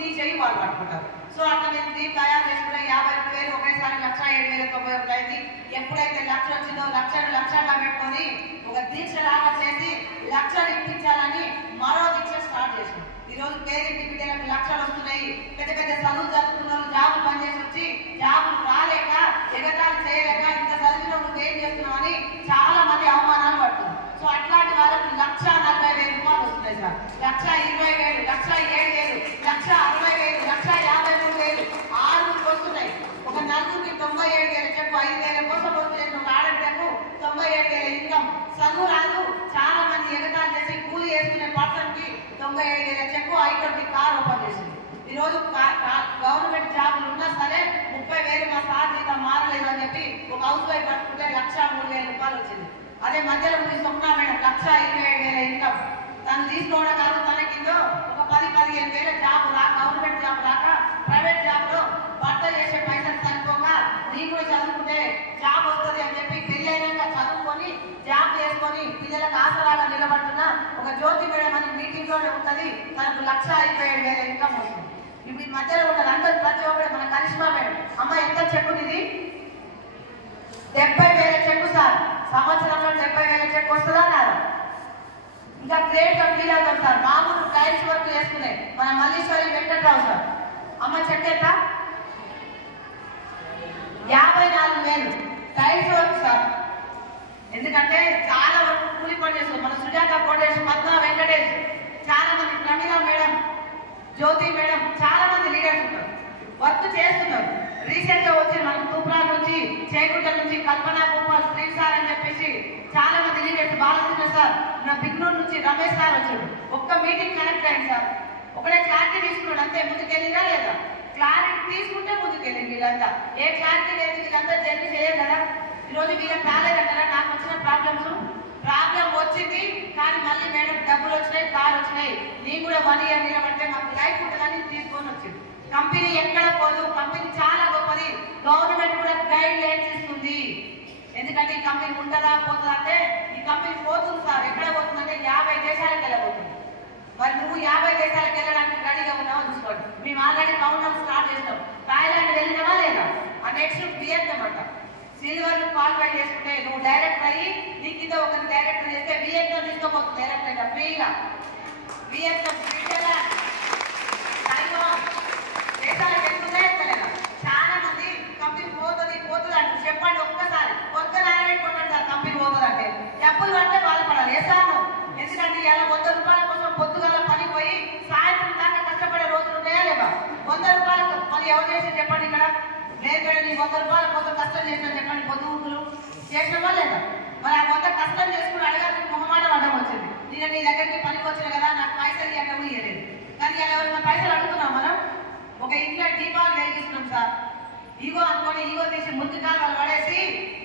నీ చెయ్యి వాళ్ళు పట్టుకుంటారు. సో అట్లా నేను దీన్ని తయారు చేసుకున్నా. 52,000 ఒకేసారి 1,07,091 అయింది. ఎప్పుడైతే లక్ష వచ్చిందో లక్షగా పెట్టుకొని ఒక దీక్ష లాగా చేసి లక్షలు ఇప్పించాలని మరో దీక్ష స్టార్ట్ చేసాం. ఈ రోజు పేరెంట్ బిడ్డలకు లక్షలు వస్తున్నాయి. పెద్ద పెద్ద చదువు చదువుతున్నారు, జాబులు పనిచేసి వచ్చి జాబులు రాలేక ఎగతాలు చేయలేక ఇంత చదివిన నువ్వు ఏం చేస్తున్నావు అని చాలా మంది అవమానాలు పడుతుంది. సో అట్లాంటి వాళ్ళకి 1,40,000 రూపాయలు వస్తున్నాయి సార్. 1,20,000, 1,07,000, 1,60,000, 1,53,000 6 వస్తున్నాయి. ఒక నలుగురికి 97,000 చెప్పు, 5,000 కోసం వస్తున్నాయి. ఒక ఆడబిడ్డకు 97,000 ఇన్కమ్. చదువు రాదు, చాలా మంది ఎగతాలు చేసి కూలి వేసుకునే పర్సన్ కి 97,000 చెప్పు, 5 కార్ ఓపెన్ చేసింది. ఈ రోజు గవర్నమెంట్ జాబులు ఉన్నా సరే 30,000 మా సార్ జీతం మారలేదు అని చెప్పి ఒక హౌస్ వైఫ్ పట్టుకుంటే 1,03,000 రూపాయలు వచ్చింది. అదే మధ్యలో స్వప్న మేడం 1,27,000 ఇన్కమ్. తను తీసుకోవడం కాదు, తనకిందో ఒక 10-15,000 జాబ్ రాక, గవర్నమెంట్ జాబ్ రాక ప్రైవేట్ జాబ్ లో భర్త చేసే పైసలు సరిపోక నీకు కూడా చదువుకుంటే జాబ్ వస్తుంది అని చెప్పి పెళ్ళైనాక చదువుకొని జాబ్ చేసుకొని పిల్లలకు ఆసరాగా నిలబడుతున్న ఒక జ్యోతి మేడం అని మీటింగ్ లోనే ఉంటుంది. తనకు 1,57,000 ఇన్కమ్ వస్తుంది. ఇప్పుడు ఈ మధ్యలో ఉన్న అందరూ ప్రతి ఒక్కరు మన కరిష్మా మేడం, అమ్మ ఎంత చెక్కు ఇది? 70,000 చెక్కు సార్. సంవత్సరంలో 70,000 చెక్కు వస్తుందా కాదా? ఇంకా గ్రేట్ ఫీల్ అవుతాం సార్. మామూలు టైల్స్ వర్క్ చేసుకునే మన మల్లీశ్వరి వెంకట్రావు సార్, అమ్మ చెక్ ఎంత? 54,000 టైల్స్ వర్క్ సార్. ఎందుకంటే చాలా వరకు కూలి పని చేస్తారు. మన సుజాత కోటేష్, పద్మ వెంకటేష్, చాలా మంది, ప్రమీల మేడం, జ్యోతి మేడం, చాలా మంది లీడర్స్ ఉన్నారు, వర్క్ చేస్తున్నారు. రీసెంట్ గా వచ్చి మన తూప్రా నుంచి, చేకుంట నుంచి, కల్పన గోపాల్, శ్రీ సార్ అని చెప్పేసి చాలా మంది లీడర్స్, బాలకృష్ణ సార్, నా బిగ్నూర్ నుంచి రమేష్ సార్ వచ్చాడు. ఒక్క మీటింగ్ కనెక్ట్ అయింది సార్. ఒకటే క్లారిటీ తీసుకున్నాడు అంతే, ముందుకెళ్ళినా లేదా? క్లారిటీ తీసుకుంటే ముందుకెళ్ళింది. వీళ్ళంతా ఏ క్లారిటీ లేదు, వీళ్ళంతా జర్నీ చేయరు కదా. ఈరోజు వీళ్ళకి రాలేదంటారా? నాకు వచ్చిన ప్రాబ్లం వచ్చింది, కానీ మళ్ళీ మేడం డబ్బులు వచ్చినాయి, కారు వచ్చినాయి, నేను కూడా 1 ఇయర్ నిలబడితే మాకు లైఫ్ ఉంటుందని తీసుకొని వచ్చింది. కంపెనీ ఎక్కడ పోదు, కంపెనీ చాలా గొప్పది. గవర్నమెంట్ కూడా గైడ్ లైన్స్ ఇస్తుంది. ఎందుకంటే ఈ కంపెనీ ఉంటుందా పోతుందా అంటే, ఈ కంపెనీ పోతుంది సార్. ఎక్కడ పోతుందంటే 50 దేశాలకు వెళ్ళబోతుంది. మరి నువ్వు 50 దేశాలకు వెళ్ళడానికి రెడీగా ఉన్నావో చూసుకోండి. మేము ఆల్రెడీ కౌంట్ డౌన్ స్టార్ట్ చేస్తాం. థాయిలాండ్ వెళ్ళినావా లేదా? ఆ నెక్స్ట్ వియత్నాం అంట. సిల్వర్ క్వాలిఫై చేసుకుంటే నువ్వు డైరెక్టర్ అయ్యి నీ కింద ఒకరిని డైరెక్టర్ చేస్తే వియత్నాం తీసుకోబోతుంది డైరెక్టర్ అయినా ఫ్రీగా. వియత్నాం, స్విట్జర్లాండ్, తైవాన్ దేశాలకు వెళ్తుందా ఎక్కలేదా? చాలా మంది కంపెనీ పోతుంది అంటే చెప్పండి ఒక్కసారి. కొత్త నారాయణ కొట్టండి సార్, కంపెనీ పోతుంది అంటే డబ్బులు అంటే బాధపడాలి. వేసాను. ఎందుకంటే ఇలా 100 రూపాయల కోసం పొద్దుగాల పని పోయి సాయంత్రం దాకా కష్టపడే రోజులు ఉన్నాయా లేవా? 100 రూపాయలు పని ఎవరు చేసి చెప్పండి ఇక్కడ? లేదు మేడం, నీ 100 రూపాయల కోసం కష్టం చేసినా చెప్పండి. పొద్దుగులు చేసినవా లేదా? మరి ఆ 100 కష్టం చేసుకుని అడగాల్సిన మొహమాటం అడ్డం వచ్చింది. నేను నీ దగ్గరికి పనికి వచ్చిన కదా, నాకు పైసలు ఎక్కడ ఇవ్వలేదు. కానీ ఇలా ఎవరైనా పైసలు అడుగుతున్నాం మనం? ఒక ఇంట్లో దీపాలు వెలిగిస్తున్నాం సార్. ఈగో అనుకోని ఈగో తీసి ముందుకాలు వాళ్ళు పడేసి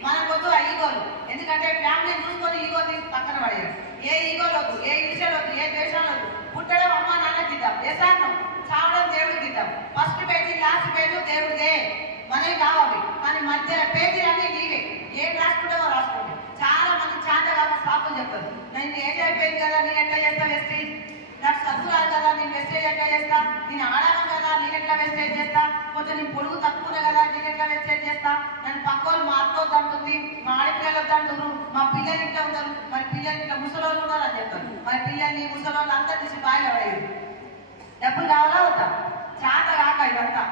మనకొద్దు ఆ ఈగోలు. ఎందుకంటే ఫ్యామిలీని చూసుకొని ఈగో తీసి పక్కన పడేయాలి. ఏ ఈగోలొద్దు, ఏ ఈర్షలొద్దు, ఏ ద్వేషాలొద్దు. పుట్టడం అమ్మ నాన్నకి ఇద్దాం, వేసాను. చావడం దేవుడికి ఇద్దాం. ఫస్ట్ పేజీ లాస్ట్ పేజీ దేవుడిదే, మనవి కావాలి. కానీ మధ్య పేజీలన్నీ నీవే. ఏం రాసుకుంటావో రాసుకోండి. చాలా మంది చాంత కాక సాకులు చెప్తారు. నేను ఏజ్ అయిపోయింది కదా, నేను ఎట్లా చేస్తా వెస్టేజ్? నాకు చదువు రాదు కదా, నేను వెస్టేజ్ ఎట్లా చేస్తా? నేను ఆడాను కదా, నేను ఎట్లా వెస్టేజ్ చేస్తా? కొంచెం నేను పొడుగు తక్కువనే కదా, నేను ఎట్లా వెస్టేజ్ చేస్తా? నన్ను పక్కోళ్ళు మా అత్తొద్దు అంటుంది, మా ఆడపిల్లలు వద్దంటున్నారు, మా పిల్లలు ఇట్లా ఉన్నారు, మరి పిల్లలు ఇట్లా ముసలోళ్ళు ఉన్నారు అని చెప్తారు. మరి పిల్లల్ని ముసలోళ్ళు అంతా తీసి బాయిలో పడేది. డబ్బులు కావాలా వద్దా? చాత కాక ఇదంతా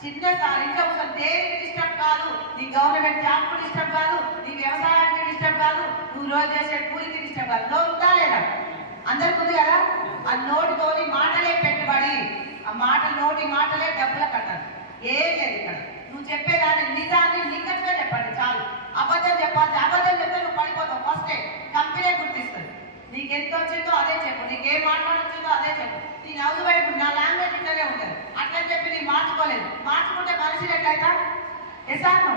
చిన్న ఇంట్లో కూర్చొని దేనికి డిస్టర్బ్ కాదు. నీ గవర్నమెంట్ జాబ్ కూడా డిస్టర్బ్ కాదు, నీ వ్యవసాయానికి డిస్టర్బ్ కాదు, నువ్వు రోజు చేసే కూలికి డిస్టర్బ్ కాదు. నోరు ఉందా లేదా? అందరికి ఉంది కదా. ఆ నోటితోని మాటలే పెట్టుబడి, ఆ నోటి మాటలే డబ్బుల కట్టాలి. ఏం లేదు ఇక్కడ. నువ్వు చెప్పేదాన్ని నిజాన్ని నిక్కచ్చిగా చెప్పండి చాలు. అబద్ధం చెప్పాలి. అబద్ధం చెప్తే నువ్వు పడిపోతావు. ఫస్టే కంపెనీ గుర్తిస్తుంది. నీకు ఎంత వచ్చిందో అదే చెప్పు, నీకేం మాట్లాడొచ్చిందో అదే చెప్పు. నేను హౌస్ వైఫ్, నా లాంగ్వేజ్ ఇట్లానే ఉంటుంది. అట్లని చెప్పి నేను మార్చుకోలేదు. మార్చుకుంటే మనిషిని ఎట్లయితా? ఎసాను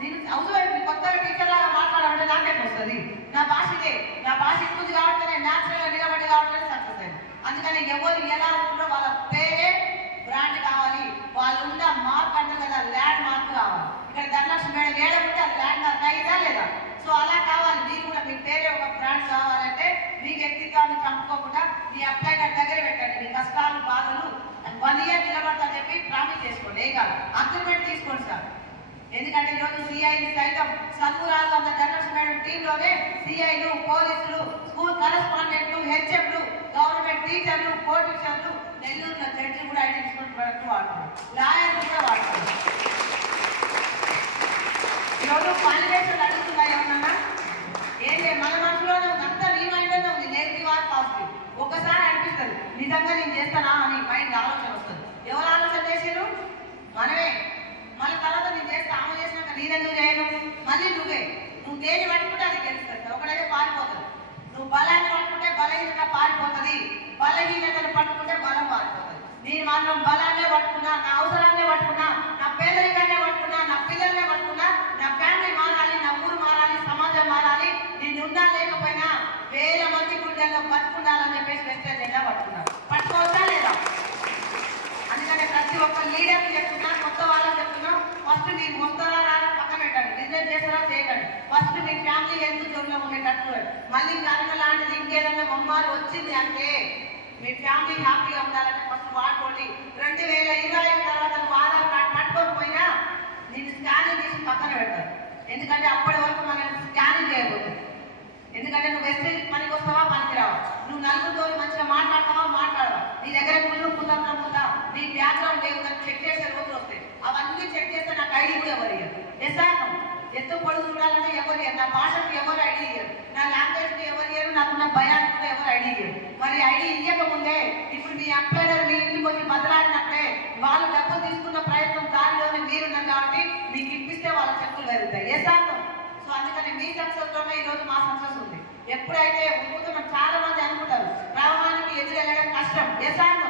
నేను హౌస్ వైఫ్ కొత్తగా టీచర్ లాగా మాట్లాడాలంటే నాకెట్లా వస్తుంది? నా భాష ఇదే. నా భాష ఇంకొద్ది కాబట్టి నేను న్యాచురల్గా నిలబడి కాబట్టి సక్సెస్ అయింది. అందుకని ఎవరు ఎలా ఉంటుందో వాళ్ళ పేరే బ్రాండ్ కావాలి. వాళ్ళు ఉన్న మార్క్ అంటారు కదా, ల్యాండ్ మార్క్ కావాలి. ఇక్కడ ధనలక్ష్మి మేడం ఏడ ఉంటే అది ల్యాండ్ మార్క్ అయిందా లేదా? సో అలా కావాలి. మీకు కూడా మీ పేరే ఒక బ్రాండ్ కావాలంటే మీ వ్యక్తిత్వాన్ని చంపుకోకుండా మీ అప్లై దగ్గర పెట్టండి. మీ కష్టాలు బాధలు 1 year నిలబడతా చెప్పి ప్రామిస్ చేసుకోండి. ఏ కాదు అగ్రిమెంట్ తీసుకోండి సార్. ఎందుకంటే ఈరోజు సిఐలు సైతం చదువురాలు అంత ధనలక్ష్మి మేడం టీంలోనే సిఐలు, పోలీసులు, స్కూల్ కరెస్పాండెంట్లు, హెచ్ఎంలు, గవర్నమెంట్ టీచర్లు, పోలీసులు, నెల్లూరులో జడ్జి కూడా ఐడెంటిఫికేషన్ ప్రొడక్ట్ వాడుతున్నారు, లాయర్లు కూడా వాడుతున్నారు. ఈరోజు క్వాలిఫికేషన్ అడుగుతున్నాయి ఏమన్నా? ఏం లేదు, మన మనసులోనే ఉంది. అంతా నీ మైండ్లోనే ఉంది. Negative or positive. ఒకసారి అనిపిస్తుంది నిజంగా నేను చేస్తానా అని మైండ్ ఆలోచన వస్తుంది. ఎవరు ఆలోచన చేసారు? మనమే. మళ్ళీ తర్వాత నేను చేస్తే ఆమె చేసినాక నేనెందుకు చేయను? మళ్ళీ నువ్వు దేని పట్టుకుంటే అది గెలుస్తుంది. ఒకడైతే పారిపోతుంది. నువ్వు బలాన్ని పట్టుకుంటే బలహీనత పారిపోతుంది, బలహీనతను పట్టుకుంటే బలం పారిపోతుంది. నేను మాత్రం బలాన్నే పట్టుకున్నా, నా అవసరాన్నే పట్టుకున్నా, నా పేదరికాన్నే పట్టుకున్నా, నా పిల్లల్నే పట్టుకున్నా, నా ఫ్యామిలీ మారాలి, నా ఊరు మారాలి, సమాజం మారాలి. నేను ఉన్నా లేకపోయినా 1000 మంది గుండెల్లో బతుకుండాలని చెప్పేసి వెస్టర్న్ జెండా పట్టుకున్నా. పట్టుకోవచ్చా లేదా? అందుకని ప్రతి ఒక్క లీడర్కి చెప్తున్నా, కొత్త వాళ్ళకి చెప్తున్నా, ఫస్ట్ మీరు వస్తారా రారా పక్కన పెట్టండి. బిజినెస్ చేస్తారా చేయకండి. ఫస్ట్ మీ ఫ్యామిలీ హెల్త్ జోన్లో ఉండేటట్టు. మళ్ళీ కనుక లాంటిది ఇంకేదన్నా మమ్మారు వచ్చింది అంటే మీ ఫ్యామిలీ హ్యాపీగా ఉండాలంటే ఫస్ట్ వాడుకోండి. 2025 తర్వాత నువ్వు ఆధార్ కార్డు పట్టుకోకపోయినా నేను స్కానింగ్ చేసి పక్కన పెడతాను. ఎందుకంటే అప్పటి వరకు మనం స్కానింగ్ చేయబోతుంది. ఎందుకంటే నువ్వు వెస్టేజ్ పనికి వస్తావా, పనికి రావా, నువ్వు నలుగురితో మంచిగా మాట్లాడతావా, మాట్లాడవా, నీ దగ్గర ముళ్ళు కుదరడం ఉందా, నీ బ్యాక్గ్రౌండ్ ఏముందని చెక్ చేసే రోజులు వస్తాయి. అవన్నీ చెక్ చేస్తే నాకు ఐడి కూడా ఎవరు ఇయ్యరు. ఎసాను ఎత్తు పొడుగు చూడాలంటే ఎవరు ఇయ్యరు. నా భాషకు ఎవరు ఐడి ఇయ్యరు, నా లాంగ్వేజ్కి ఎవరు ఇయ్యరు, నాకున్న భయానికి కూడా ఎవరు ఐడి ఇయ్యరు. మరి ఐడి ఇయ్యకముందే ఇప్పుడు మీ ఎంప్లాయర్ మీ ఇంటికి వచ్చి బదలాడినట్లే వాళ్ళు డబ్బులు తీసుకున్న ప్రయత్నం దానిలోనే మీరున్నారు కాబట్టి మీకు ఇప్పిస్తే వాళ్ళ చెక్కులు పెరుగుతాయి. ఎసాను. సో అందుకని మీ సక్సెస్ లోనే ఈరోజు మా సక్సెస్ ఉంది. ఎప్పుడైతే పోతున్నాం చాలా మంది అనుకుంటారు ప్రవాహానికి ఎదురు వెళ్ళడం కష్టం. ఎసాను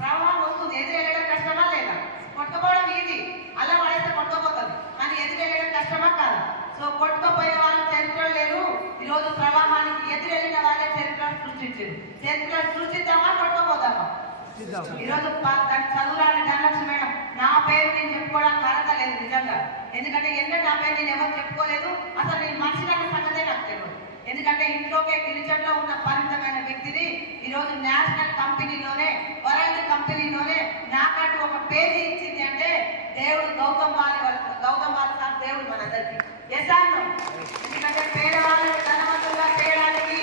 ప్రవాహం వస్తుంది, ఎదురు వెళ్ళడం కష్టమా లేదా? కొట్టుకోవడం ఈజీ, అలా పడేస్తే కొట్టుకోపోతుంది. కానీ ఎదురు వెళ్ళడం కష్టమా కాదా? సో కొట్టుకోపోయే వాళ్ళు చరిత్ర లేరు. ఈరోజు ప్రవాహానికి ఎదురు వెళ్ళిన వాళ్ళే చరిత్ర సృష్టించారు. చరిత్ర సృష్టిద్దామా, కొట్టుకోపోదామా? ఈరోజు చదువురాని ధనలక్ష్మి మేడం నా పేరు నేను చెప్పుకోవడానికి అర్హత లేదు నిజంగా. ఎందుకంటే నా పేరు నేను ఎవరు చెప్పుకోలేదు. అసలు నేను మనిషి అన్న సంగతే నాకు తెలియదు. ఎందుకంటే ఇంట్లోకే గిరిజనలో ఉన్న పరిమితమైన వ్యక్తిని ఈరోజు నేషనల్ కంపెనీలోనే, వరల్డ్ కంపెనీలోనే నాకంటూ ఒక పేరు ఇచ్చింది అంటే దేవుడు గౌతమ్ వారి సార్ దేవుడు మనందరికీ. ఎసాను. ఎందుకంటే పేదవాళ్ళని ధనవంతులుగా చేయడానికి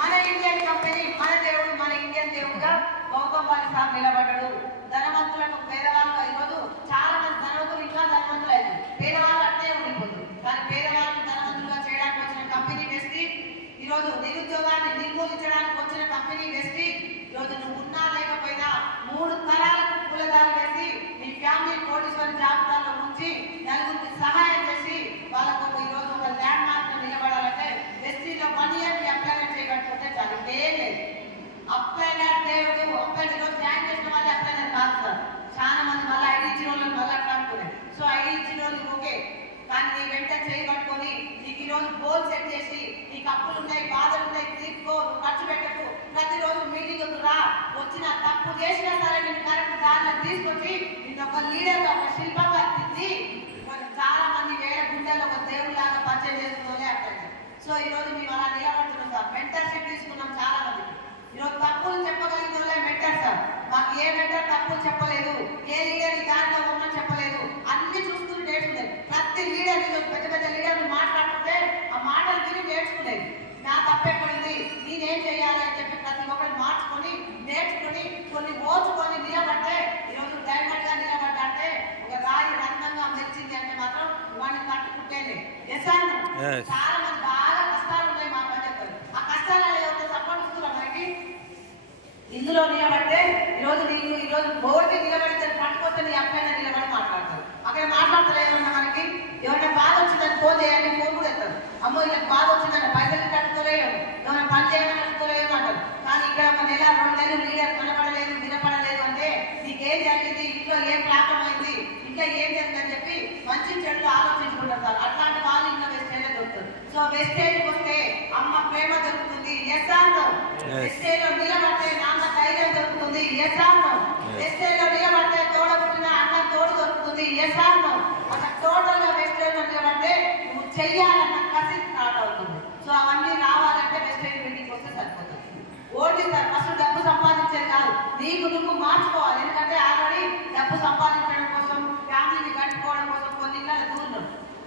మన ఇండియన్ కంపెనీ, మన దేవుడు, మన ఇండియన్ దేవుడుగా గౌతమ్ వారి సార్ నిలబడ్డాడు. ధనవంతులకు పేదవాళ్ళు ఈరోజు చాలా మంది ధనవంతులు ఇంకా ధనవంతులు అయింది, పేదవాళ్ళు అట్లే ఉండిపోతుంది. కానీ పేదవాళ్ళని ధనవంతులుగా చేయడానికి వచ్చిన కంపెనీ వెస్టీ, ఈరోజు నిరుద్యోగాన్ని నిర్మూలించడానికి వచ్చిన కంపెనీ వెస్టీ. ఈరోజు నువ్వు ఉన్నా లేకపోయినా 3 తరాలకు పూలదారు వేసి నీ ఫ్యామిలీ కోటీశ్వరి జాబితాలో ఉంచి నలుగురికి సహాయం చేసి వాళ్ళకు ఈరోజు ఒక ల్యాండ్ మార్క్ నిలబడాలంటే వెస్టీలో 1 year అప్లైమెంట్ చేయబట్టుకుంటే చాలు. లేదు అప్లైనర్ దేవుడు అప్లైనర్ ఈరోజు జాయిన్ చేసిన వాళ్ళే అప్లైనర్ కాదు సార్. చాలా మంది మళ్ళీ ఐడి ఇచ్చిన వాళ్ళు మళ్ళీ అట్లా అనుకున్నారు. సో ఐడి ఇచ్చిన వాళ్ళు ఓకే, కానీ నీ వెంట చేయబట్టుకొని నీకు ఈరోజు గోల్ సెట్ చేసి నీకు అప్పులు ఉన్నాయి, బాధలు ఉన్నాయి, తీసుకో, ఖర్చు పెట్టకు, ప్రతిరోజు మీటింగ్ రా, వచ్చిన తప్పు చేసినా సరే నేను కరెక్ట్ దారిలో తీసుకొచ్చి నేను ఒక లీడర్గా, ఒక శిల్పంగా తిద్ది చాలా మంది వేరే గుండెల్లో ఒక దేవుడు లాగా పరిచయం చేసుకోలే అట్లా. సో ఈరోజు మేము అలా నిలబడుతున్నాం సార్. మెంటర్షిప్ తీసుకున్నాం చాలా మందికి. ఈరోజు తప్పులు చెప్పగలిగిన వాళ్ళే మెంటర్ సార్. మాకు ఏ మెంటర్ తప్పులు చెప్పలేదు, ఏ లీడర్ ఈ దారిలో ఉన్నా చెప్పలేదు, అన్ని చూసుకుని నేర్చుకునేది. ప్రతి లీడర్ ఈరోజు పెద్ద పెద్ద లీడర్లు మాట్లాడుతుంటే ఆ మాటలు విని నేర్చుకునేది. నా తప్పెక్కడుంది, నేనేం చేయాలి అని చెప్పి ముందులో నిలబడితే ఈరోజు బోర్డుకి నిలబడితే పట్టుకొస్తే నీ అక్కైనా నిలబడి మాట్లాడతారు. అక్కడ మాట్లాడతారు ఏమన్నా మనకి ఏమన్నా బాధ వచ్చిందని ఫోన్ చేయండి, ఫోన్ కూడా ఎత్తారు. అమ్మో ఇలా బాధ వచ్చిందని పైసలు కట్టుకోలేము, ఏమైనా పని చేయమని కట్టుకోలేము అంటారు. కానీ ఇక్కడ ఒక నెల 2 నెలలు లీడర్ కనపడలేదు, వినపడలేదు అంటే నీకేం జరిగింది, ఇంట్లో ఏం ప్రాంతమైంది, ఇంకా ఏం జరిగిందని చెప్పి మంచి చెడులు ఆలోచించుకుంటారు సార్. అట్లాంటి వాళ్ళు ఇంకా వెస్టేజ్ దొరుకుతారు. సో వెస్టేజ్కి వస్తే అమ్మ ప్రేమ దొరుకుతుంది, ఎస్ ఆర్ నో. వెస్టేజ్ లో నిలబడితే నాన్న ధైర్యం దొరుకుతుంది, ఎస్ ఆర్ నో. వెస్టేజ్ లో నిలబడితే తోడబుట్టిన అన్న తోడు దొరుకుతుంది, ఎస్ ఆర్ నో. అక్కడ టోటల్ గా వెస్టేజ్ లో నిలబడితే నువ్వు చెయ్యాలన్న కసి స్టార్ట్ అవుతుంది. సో అవన్నీ రావాలంటే వెస్టేజ్ మీటింగ్ వస్తే సరిపోతుంది. ఓన్లీ సార్ ఫస్ట్ డబ్బు సంపాదించేది కాదు, నీకు నువ్వు మార్చుకోవాలి. ఎందుకంటే ఆల్రెడీ డబ్బు సంపాదించడం కోసం, ఫ్యామిలీని గడుపుకోవడం కోసం కొన్ని దూరం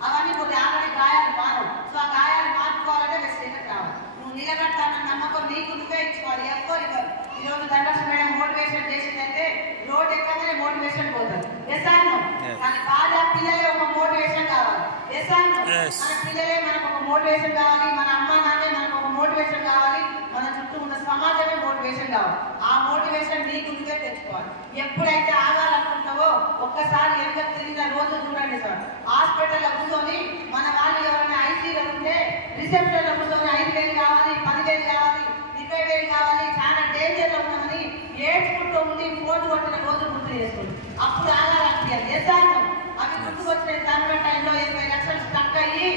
అవన్నీ కొన్ని ఆల్రెడీ గాయాలు మారవు. సో ఆ గాయాలు మార్చుకోవాలంటే వెస్టేజ్కి రావాలి. నువ్వు నిలబడతానన్న నమ్మకం నీకు నువ్వే ఇచ్చుకోవాలి, ఎవ్వరు ఇవ్వరు. ఈరోజు ధనలక్ష్మి మేడం మోటివేషన్ చేసిందంటే రోడ్ ఎక్కగానే మోటివేషన్ పోతుంది, ఎస్ ఆర్ నో. కానీ భార్య పిల్లలే ఒక మోటివేషన్ కావాలి, ఎస్ ఆర్ నో. మన పిల్లలే మనకు ఒక మోటివేషన్ కావాలి, మన అమ్మ నాన్నే మనకు ఒక మోటివేషన్ కావాలి, మన చుట్టూ ఉన్న సమాజమే మోటివేషన్ కావాలి. ఆ మోటివేషన్ నీకు నువ్వే తెచ్చుకోవాలి. ఎప్పుడైతే ఆగాలనుకుంటావో ఒక్కసారి ఎంత తిరిగిన రోజు చూడండి సార్. హాస్పిటల్లో కూర్చొని మన వాళ్ళు ఎవరైనా ఐసీలో ఉంటే రిసెప్షన్ లో కూర్చొని 5,000 కావాలి, 10,000 కావాలి, 20,000 కావాలి, చాలా డేంజర్ లో ఉన్నామని ఏడ్చుకుంటూ ఉండి ఫోన్ కొట్టిన రోజు గుర్తు చేసుకోండి. అప్పుడు ఆగాలనిపించాలి, ఎస్ ఆర్ నో. అవి గుర్తుకొచ్చిన గవర్నమెంట్ టైంలో 20 లక్షలు స్టక్ అయ్యి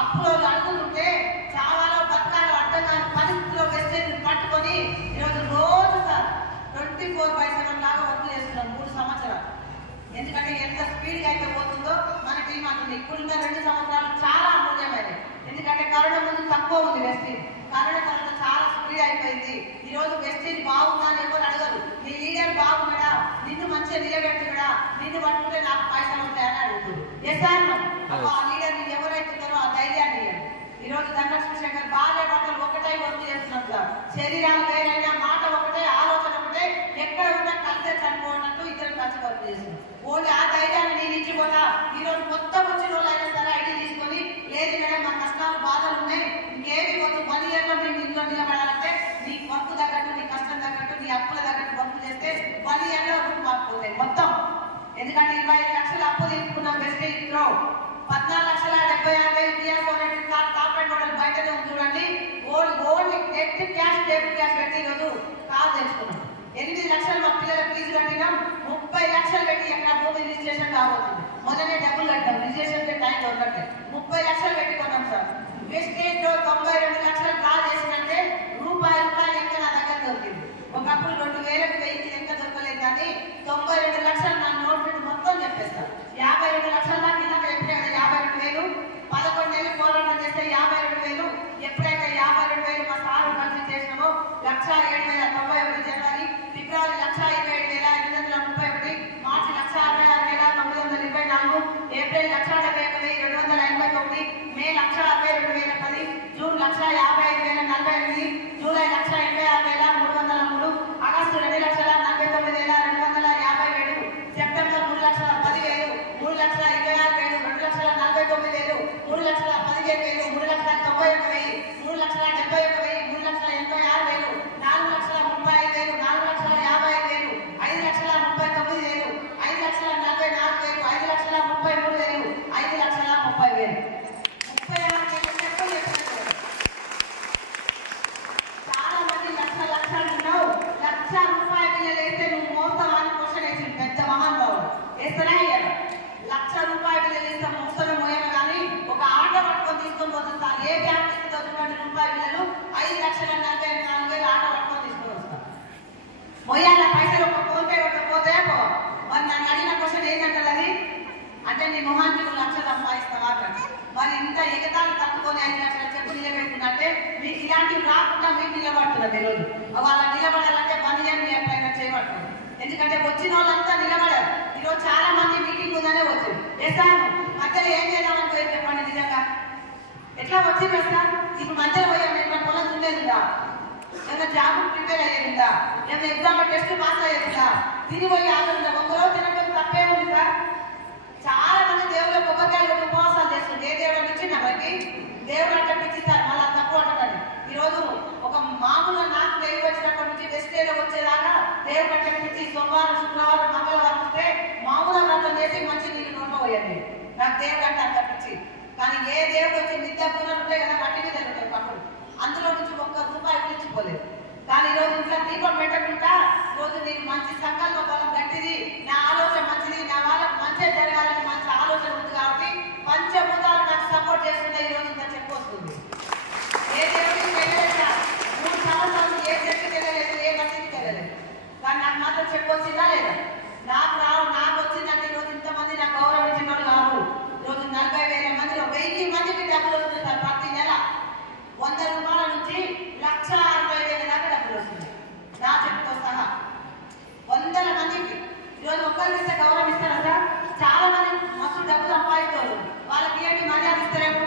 అప్పుడు అనుకుంటుంటే చావాలో బతకాలో అర్థం కాని పరిస్థితిలో వెస్టేజ్ పట్టుకొని ఈరోజు రోజు సార్ 24/7 లాగా వర్క్ చేస్తున్నాం 3 సంవత్సరాలు. ఎందుకంటే ఎంత స్పీడ్గా అయితే పోతుందో మన టీం అంటుంది. ఇప్పుడున్న 2 సంవత్సరాలు చాలా అమూల్యమైనవి. ఎందుకంటే కరోనా ముందు తక్కువ ఉంది వెస్టేజ్, కరోనా తర్వాత చాలా స్పీడ్ అయిపోయింది. ఈరోజు వెస్టేజ్ బాగుందా అని ఎవరు అడగరు. నీ లీడర్ బాగున్నాడా, నిన్ను మంచిగా నిలబెట్టుకున్నాడా, నిన్ను పట్టుకుంటే నాకు పైసలు ఉంటాయని అడుగుతుంది, ఎస్ ఆర్ నో. ఆ లీడర్ ని ఎవరైతున్నారో ఆ ధైర్యాన్ని ఇవ్వండి. ఈరోజు ధనలక్ష్మి శేఖర్ భార్య భర్తలు ఒకటే వర్క్ చేస్తున్నాం సార్. శరీరాలు వేరైనా మాట ఒకటే, ఆలోచన ఒకటే, ఎక్కడ ఉన్నా కలిసే చనిపోయినట్టు ఇద్దరు కలిసి వర్క్ చేస్తున్నాం. ఓన్లీ ఆ ధైర్యాన్ని నేను ఇచ్చిపోతా. ఈరోజు మొత్తం వచ్చిన వాళ్ళు అయినా సరే ఐడి తీసుకొని లేదు మేడం మా కష్టాలు బాధలు ఉన్నాయి, ఇంకేమి వద్దు, 1 year లో మేము ఇంట్లో నిలబడాలంటే నీ వర్క్ తగ్గట్టు, నీ కష్టం తగ్గట్టు, నీ అప్పుల తగ్గట్టు వర్క్ చేస్తే 1 year లో రూట్ మారిపోతాయి మొత్తం. ఎందుకంటే 25 లక్షలు అప్పు తీసుకున్నాం వెస్టేజ్ లో. 14,76,000 కార్పొరేట్ మోడల్ బయటనే ఉంది చూడండి. Only net cash, debit cash పెట్టి ఈరోజు కాల్ తెచ్చుకున్నాం. 8 లక్షలు మా పిల్లల ఫీజు కట్టినాం. 30 లక్షలు పెట్టి ఎక్కడ భూమి రిజిస్ట్రేషన్ కాబోతుంది. మొదనే డబ్బులు కట్టాం, రిజిస్ట్రేషన్ టైం దొరకట్లే. 30 లక్షలు పెట్టి కొన్నాం సార్. వెస్టేజ్ లో 92 లక్షలు డ్రా చేసినట్టే రూపాయి లెక్క నా దగ్గర దొరికింది. ఒకప్పుడు 2,000కి 1000కి లెక్క దొరకలేదు, కానీ 92 లక్షలు నా నోట్ మొత్తం చెప్పేస్తాను. 52 లక్షల దాకా ఇందాక ఎప్పుడే 52,000 11 నెలలు పోరాటం చేస్తే 52,000. ఎప్పుడైతే 52,000 మా సారు కలిసి చేసినామో 1,07,091 జనవరి, ఫిబ్రవరి 1,27,831, మార్చి 1,66,924, ఏప్రిల్ 1,71,289, మే 1,62,10, జూన్ 1,55,048, జూలై 1,86,303, ఆగస్టు 2,49,257, సెప్టెంబర్ 3,10,000, 3,26,000, 2,49,000, 3,15,000, 3,91,000, 3,71,000, 3,71,000, 3,86,000, 4,35,000, 4,55,000, 5,39,000, 5,44,000, 5,33,000, 5,30,000. చాలా మంది లక్షలు ఉన్నావు. ₹1,00,000 బిల్లు వేస్తే నువ్వు మోస్తావా అని క్వశ్చన్ వేసి పెద్ద మహానుభావుడు వేస్తేనే ₹1,00,000 బిల్లు వేస్తే మోస్తాను మోయను. కానీ ఒక ఆటో పట్టుకొని తీసుకొని పోతుంది సార్. ఏ బ్యాంక్ ఇస్తుందో ₹20 బిల్లు 5,44,000 ఆటో పట్టుకొని తీసుకొని వస్తాను. మొయ్యాల పైసలు ఒక ఫోన్ పే కొట్టకపోతే మరి నన్ను అడిగిన క్వశ్చన్ ఏంటంటే అది అంటే నీ మొహానికి నువ్వు 1,00,000 సంపాదిస్తావా అంటే మరి ఇంత ఎగతాలు తట్టుకొని 5 లక్షల చెప్పు నిలబెట్టుకుంటే మీకు ఇలాంటివి రాకుండా మీకు నిలబడుతున్నది. ఈరోజు వాళ్ళ నిలబడాలంటే 1 year మీ ఎప్పుడైనా చేయబడుతుంది. ఎందుకంటే వచ్చిన వాళ్ళంతా నిలబడారు. ఈరోజు చాలా మంది మీటింగ్ ఉందనే వచ్చింది. ఎస్ఆర్ మధ్యలో ఏం చేద్దామని పోయి చెప్పండి నిజంగా ఎట్లా వచ్చింది సార్? ఇప్పుడు మధ్యలో పోయాము, ఎట్లా పొలం ఉండేదిందా, ఏమైనా జాబ్ ప్రిపేర్ అయ్యేదిందా, ఏమైనా ఎగ్జామ్ టెస్ట్ పాస్ అయ్యేదిందా, తిరిగిపోయి ఆలోచన ఒకరోజు తినకపోతే తప్పే ఉంది సార్. చాలా మంది దేవుళ్ళ కొబ్బరికాయలు ఉపవాసాలు చేస్తుంది. ఏ దేవుడు ఇచ్చింది మనకి? దేవుడు అంటే పిచ్చిస్తారు మళ్ళీ తక్కువ అంటారు. ఈరోజు ఒక మామూలుగా నాకు వెయ్యి వచ్చినప్పటి నుంచి వెస్టేలో వచ్చేదాకా దేవుడు కట్టించి సోమవారం శుక్రవారం మంగళవారం వస్తే మామూలు వ్రతం చేసి మంచి నీళ్ళు నోట్లో పోయండి. నాకు దేవుడు అంటే అంత పిచ్చి. కానీ ఏ దేవుడు వచ్చి నిత్యపూర్ణాలు ఉంటాయి కదా, మట్టి మీద ఉంటాయి పక్కడు, అందులో నుంచి ఒక్క రూపాయి ఇచ్చిపోలేదు. కానీ ఈరోజు ఇంట్లో దీపం పెట్టకుండా రోజు నీకు మంచి సంకల్ప బలం గట్టిది, నా ఆలోచన మంచిది, నా వాళ్ళకి మంచిగా జరగాలని మంచి ఆలోచన ఉంది కాబట్టి పంచభూతాలు నాకు సపోర్ట్ చేస్తుంటే ఈరోజు ఇంత చెప్పొస్తుంది. ఏ దేవుడికి వెళ్ళలేదు, 3 సంవత్సరాలు ఏ చెట్టుకి వెళ్ళలేదు, ఏ మట్టికి వెళ్ళలేదు. కానీ నాకు మాత్రం చెప్పొచ్చిందా లేదా? నాకు వచ్చిందంటే ఈరోజు ఇంతమంది నాకు గౌరవించిన వాళ్ళు కాదు. రోజు 40,000 మందిలో 1000 మందికి డబ్బులు వస్తున్నాయి. ప్రతి నెల 100 రూపాయల నుంచి 1,60,000 దాకా డబ్బులు వస్తున్నాయి. నా చెట్టుతో సహా వందల మందికి ఈరోజు ఒక్కరికి ఇస్తే గౌరవం ఇస్తారా సార్? చాలా మంది మస్తు డబ్బు సంపాదించారు, వాళ్ళకి ఏంటి మర్యాద ఇస్తారేమో.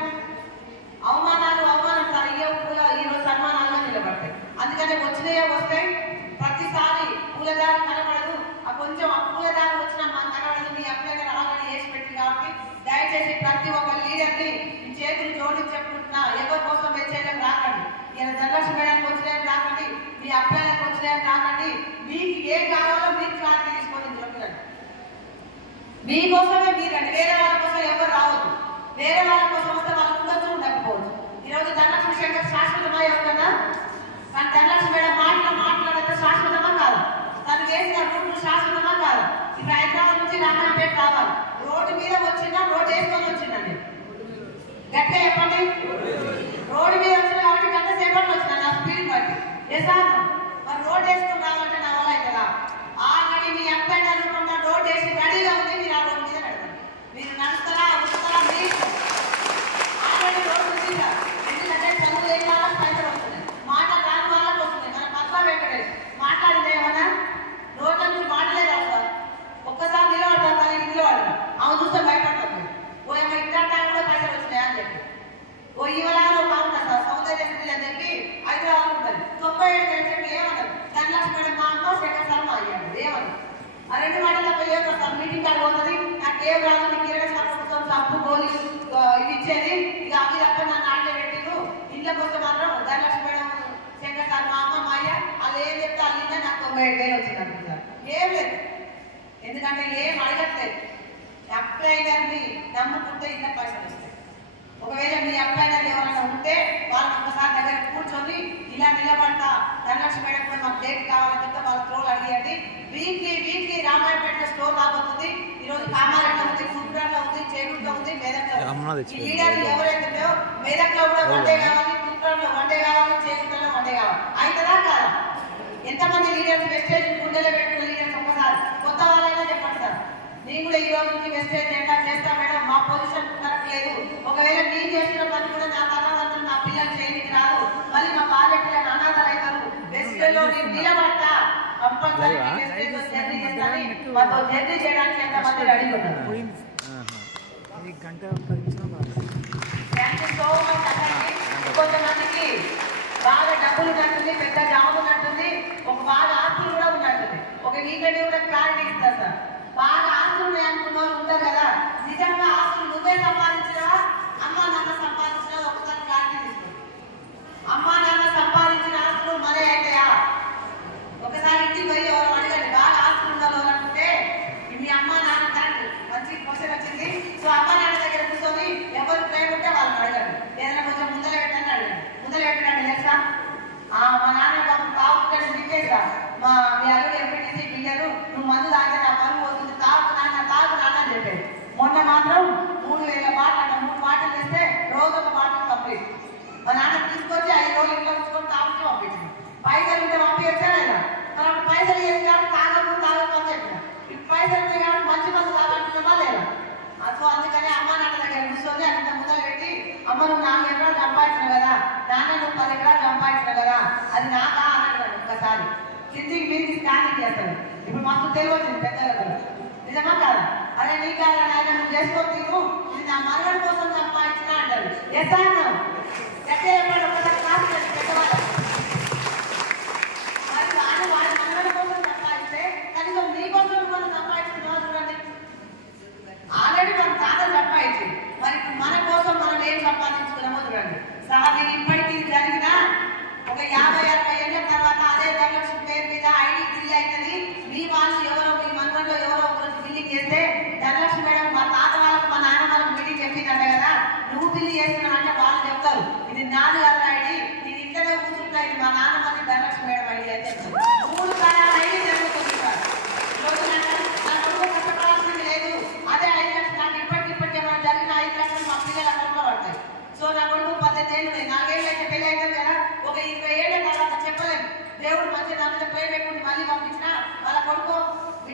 అవమానాలు సార్ ఈరోజు సన్మానాలుగా నిలబడతాయి. అందుకని వచ్చినాయే వస్తాయి. ప్రతిసారి పూలదారి కనబడదు, కొంచెం ఆ పూలదారి వచ్చినా మాకు కనబడదు. మీ అప్లైగా ఆల్రెడీ వేసి పెట్టింది కాబట్టి దయచేసి ప్రతి ఒక్క లీడర్ని మీ చేతులు జోడించి చెప్పుకుంటున్నా, ఎవరి కోసం వచ్చేయడం రాకండి. ఇలా ధనలక్ష్మి మేడానికి వచ్చినాయని రాకండి, మీ అప్లైలకు వచ్చినాయని రాకండి. మీకు ఏం కావాలో మీరు క్లారిటీ తీసుకొని చెప్తున్నాను. మీకోసమే మీరండి, వేరే వాళ్ళ కోసం ఎవరు రావద్దు. వేరే వాళ్ళ కోసం వస్తే వాళ్ళు ఉండొచ్చు, ఉండకపోవచ్చు. ఈరోజు ధనలక్ష్మి శంకర్ శాశ్వతమా ఎవరికన్నా? కానీ ధనలక్ష్మి మేడం మాట్లాడితే శాశ్వతమా కాదు? తను వేసిన రూట్లు శాశ్వతమా కాదు? ఇప్పుడు హైదరాబాద్ నుంచి రామాయణపేట రావాలి, రోడ్డు మీద వచ్చినా రోడ్డు వేసుకొని వచ్చిందండి. గట్టిగా చెప్పండి. రోడ్డు మీద వచ్చిన కాబట్టి గంట సేపట్లో వచ్చిన నా స్పీడ్ బట్టి ఎసాను. మరి రోడ్డు వేసుకొని రావాలంటే నా వల్ల అవుతుందా? ఆల్రెడీ మీ అబ్బాయి అనుకున్న రోడ్డు వేసి రెడీగా ఉంది, మీరు ఆ రోడ్డు మీద నడవండి. మీరు నడుస్తారా వస్తారా మీకు ఆల్రెడీ రోడ్డు ఉంది. ఎందుకంటే చదువు లేని వాళ్ళకి పైసలు వస్తున్నాయి, మాట రాని వాళ్ళకి వస్తున్నాయి. మన పక్క వెంకటేష్ మాట్లాడింది ఏమన్నా రోడ్ల నుంచి మాటలేదు వస్తారు. ఒక్కసారి నిలబడతారు, కానీ నిలబడతారు. ఆమె చూస్తే భయపడుతుంది. ఓ ఏమో ఇంటర్ కూడా పైసలు వచ్చినాయి అని చెప్పి ఓ ఇవ్వలాగా ఒక ఉంటుంది సార్ సౌందర్య స్త్రీలు అని చెప్పి 5 ఉంటుంది. 97 అని చెప్పి ఏమన్నారు? ధనలక్ష్మి మేడం మా అమ్మ శేఖర్ శర్మ అయ్యాడు ఏమన్నారు? ఆ 2 మాటలు తప్ప ఏమన్నారు? మీటింగ్ కార్డు పోతుంది, నాకు ఏం రాదు, మీకు 20 సంవత్సరం సబ్బు గోళీ ఇవి ఇచ్చేది, ఇక అవి తప్ప నన్ను ఆటలు పెట్టిండు. ఇంట్లోకి వస్తే మాత్రం ధనలక్ష్మి మేడం శేఖర్ సార్ మా అమ్మ మా అయ్య వాళ్ళు ఏం చెప్తే అల్లిందా నాకు 97,000 వచ్చింది అనుకుంటారు. ఏం లేదు, ఎందుకంటే ఏం అడగట్లేదు. అప్లైనర్ని నమ్ముకుంటే ఇంత పైసలు వస్తాయి. ఒకవేళ మీ అప్లైనర్ ఎవరైనా ఉంటే వాళ్ళకి ఒకసారి దగ్గర కూర్చొని ఇలా నిలబడతా ధనలక్ష్మి మేడం కూడా మాకు డేట్ కావాలని చెప్తే వాళ్ళ త్రోలు అడిగేది. వీక్లీ రామాయణపేట స్టోర్ రాబోతుంది. ఈరోజు కామారెడ్డిలో ఉంది, కుట్రాల్లో ఉంది, చేగుట్లో ఉంది, మెదక్లో. ఈ లీడర్లు ఎవరైతే మెదక్లో కూడా వన్డే కావాలి, కుట్రాల్లో వన్డే కావాలి, చేగుట్లో వన్డే కావాలి. అవుతుందా కాదా? ఎంతమంది లీడర్స్ వెస్టేజ్ గుండెలో పెట్టుకున్న లీడర్స్ ఒకసారి కొత్త వాళ్ళైనా చెప్పండి సార్. నేను కూడా ఈ రోజు నుంచి వెస్టేజ్ జెండా చేస్తా మేడం, మా పొజిషన్ కరెక్ట్ లేదు. ఒకవేళ నేను చేస్తున్న పని కూడా నా తర్వాత నా పిల్లలు చేయడానికి రాదు, మళ్ళీ మా భార్య పిల్లలు అనాథలు అవుతారు. వెస్టేజ్ లో నేను నిలబడతా, కంపల్సరీ వెస్టేజ్ లో జర్నీ చేస్తాను. మాతో జర్నీ చేయడానికి ఎంతమంది రెడీ ఉన్నారు? థ్యాంక్ యూ సో మచ్ అందరికీ. కొంతమందికి బాగా డబ్బులు ఉన్నట్టుంది, పెద్ద జాబ్ ఉన్నట్టుంది, ఒక బాగా ఆస్తులు కూడా ఉన్నట్టుంది. ఒక వీళ్ళని కూడా క్లారిటీ ఇస్తారు సార్. బాగా ఆస్తులు ఉన్నాయి అనుకున్న వాళ్ళు ఉంటారు కదా, నిజంగా ఆస్తులు నువ్వే సంపాదించినా అమ్మా నాన్న సంపాదించినా ఒకసారి క్లారిటీ తీసుకో. అమ్మా నాన్న సంపాదించిన ఆస్తులు మరే అవుతాయా? ఒకసారి ఇంటికి పోయి ఎవరు అడగండి, బాగా ఆస్తులు ఉన్న వాళ్ళు అనుకుంటే మీ అమ్మా నాన్న కరెక్ట్ మంచి క్వశ్చన్ వచ్చింది. సో అమ్మా నాన్న దగ్గర కూర్చొని ఎవరు ప్రేమ ఉంటే వాళ్ళని అడగండి, ఏదైనా కొంచెం ముందర పెట్టండి అడగండి. ముందర పెట్టండి తెలుసా? మా నాన్న పాపం తాగుతాడు నింపేసా, మీ అల్లుడు ఎంపీటీసీ బిల్లరు, నువ్వు మందు తాగితే నా పనులు పోతుంది, తాగు నాన్న అని చెప్పాడు. మొన్న మాత్రం 3,000 బాటలు 3 బాటలు తెస్తే రోజు ఒక బాటలు పంపించి మా నాన్న తీసుకొచ్చి 5 రోజులు ఇంట్లో ఉంచుకొని తాగుతూ పంపించింది. పైసలు ఉంటే పంపించాను లేదా? మనం పైసలు ఏది కాబట్టి తాగకు అని చెప్పిన. ఇప్పుడు పైసలు ఉంటాయి కాబట్టి మంచి మంది తాగంటున్నా లేదా? సో అందుకని అమ్మ నాన్న దగ్గర కూర్చొని అంత ముందర పెట్టి, అమ్మ నువ్వు 4 ఎకరాలు సంపాదించినావు కదా, నాన్న నువ్వు 10 ఎకరాలు సంపాదించినావు కదా, అది నాకా అన్నాడు. ఒక్కసారి కిందికి మీదికి స్కానింగ్ చేస్తాడు. ఇప్పుడు మాకు తెలియదు పెద్దగా నిజమా కాదు? అదే నీ కాదు ఆయన నువ్వు చేసుకోవచ్చు, ఇది నా మరణం కోసం సంపాదించిన అంటారు. ఎస్ అన్నావు ఎట్టే చెప్పాడు ఒకసారి క్లాస్ పెద్దవాళ్ళు. మరి వాడి మరణం కోసం సంపాదిస్తే కనీసం నీ కోసం మనం సంపాదిస్తున్నావు చూడండి. ఆల్రెడీ మన తాత సంపాదించి మరి మన కోసం మనం ఏం సంపాదించుకున్నామో చూడండి. సార్ ఇప్పటికీ జరిగిన ఒక 50-60 ఏళ్ళ తర్వాత అదే ధనలక్ష్మి పేరు మీద ఐడి బిల్ అవుతుంది,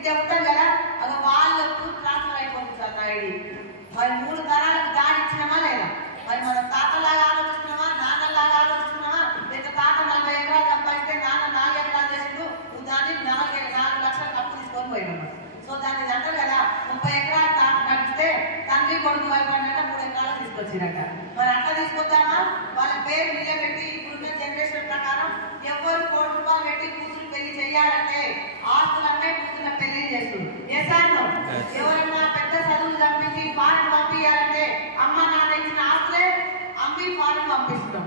విద్య ఉంటుంది కదా, అది వాళ్ళకు ట్రాన్స్ఫర్ అయిపోతుంది సార్ ఐడి. మరి 3 తరాలకు దారి ఇచ్చినామా లేదా? మరి మనం తాతలాగా ఆలోచిస్తున్నామా, నాన్నలాగా ఆలోచిస్తున్నామా? లేక తాత 40 ఎకరాలు సంపాదిస్తే నాన్న 4 ఎకరాలు చేసిండు, నువ్వు దాన్ని 4 లక్షలు తప్పు తీసుకొని పోయినామా? సో దాన్ని అంటారు కదా, 30 ఎకరాలు తాత నడిస్తే తండ్రి కొడుకు వైపడినట్ట 3 ఎకరాలు తీసుకొచ్చినట్ట. మరి అట్లా తీసుకొద్దామా? వాళ్ళ పేరు నిలబెట్టి ఇప్పుడున్న జనరేషన్ ప్రకారం ఎవరు ₹1 కోటి పెట్టి కూతురు పెళ్లి చేయాలంటే ఆస్తులమ్మే కూతురు పెళ్లి చేస్తుంది. ఎవరన్నా పెద్ద చదువులు తప్పించి ఫారెన్ పంపించాలంటే అమ్మ నాన్న ఇచ్చిన ఆస్తులే అమ్మి ఫారెన్ పంపిస్తున్నాం.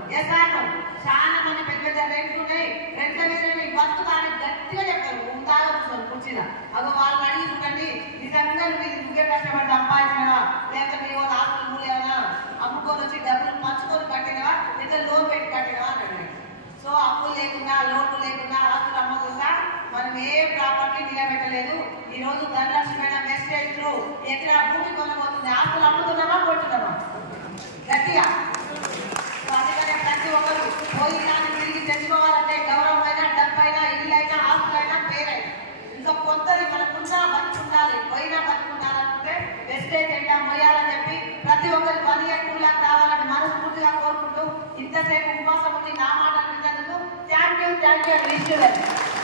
చాలా మంది పెద్ద పెద్ద రేట్లు ఉన్నాయి, రెంట్ల మీద మీ బతుకుతానికి గట్టిగా చెప్తారు. ఉంటాగా కూర్చొని కూర్చున్నా అగో వాళ్ళని అడిగి చూడండి, నిజంగా మీరు నువ్వే కష్టపడి సంపాదించినవా, లేక మీ వాళ్ళ ఆస్తులు మూలేవనా అమ్ముకొని వచ్చి డబ్బులు పంచుకొని కట్టినవా, లేదా లోన్ పెట్టి కట్టినవా అని అడిగారు. సో అప్పులు లేకుండా, లోన్లు లేకుండా, ఆస్తులు అమ్మకుండా మనం ఏ ప్రాపర్టీ నిలబెట్టలేదు. ఈ రోజు ధనలక్ష్మైన మెసేజ్ ఎక్కడ భూమి కొనబోతుంది, ఆస్తులు అమ్ముతున్నామా కొంటున్నామా గట్టిగా. అందుకనే ప్రతి ఒక్కరు పోయి దాన్ని తిరిగి తెచ్చుకోవాలంటే గౌరవమైన, డబ్బైనా, ఇల్లైనా, ఆస్తులైనా, పేరైనా ఇంకా కొత్తది మనకున్నా బతుకుండాలి, పోయినా బతుకుండాలనుకుంటే వెస్టేజ్ ఎండా మొయ్యాలని చెప్పి ప్రతి ఒక్కరు 1 year 2 lakh రావాలని మనస్ఫూర్తిగా కోరుకుంటూ ఇంతసేపు ఉపవాసం ఉండి నా మాట విన్నందుకు థ్యాంక్ యూ.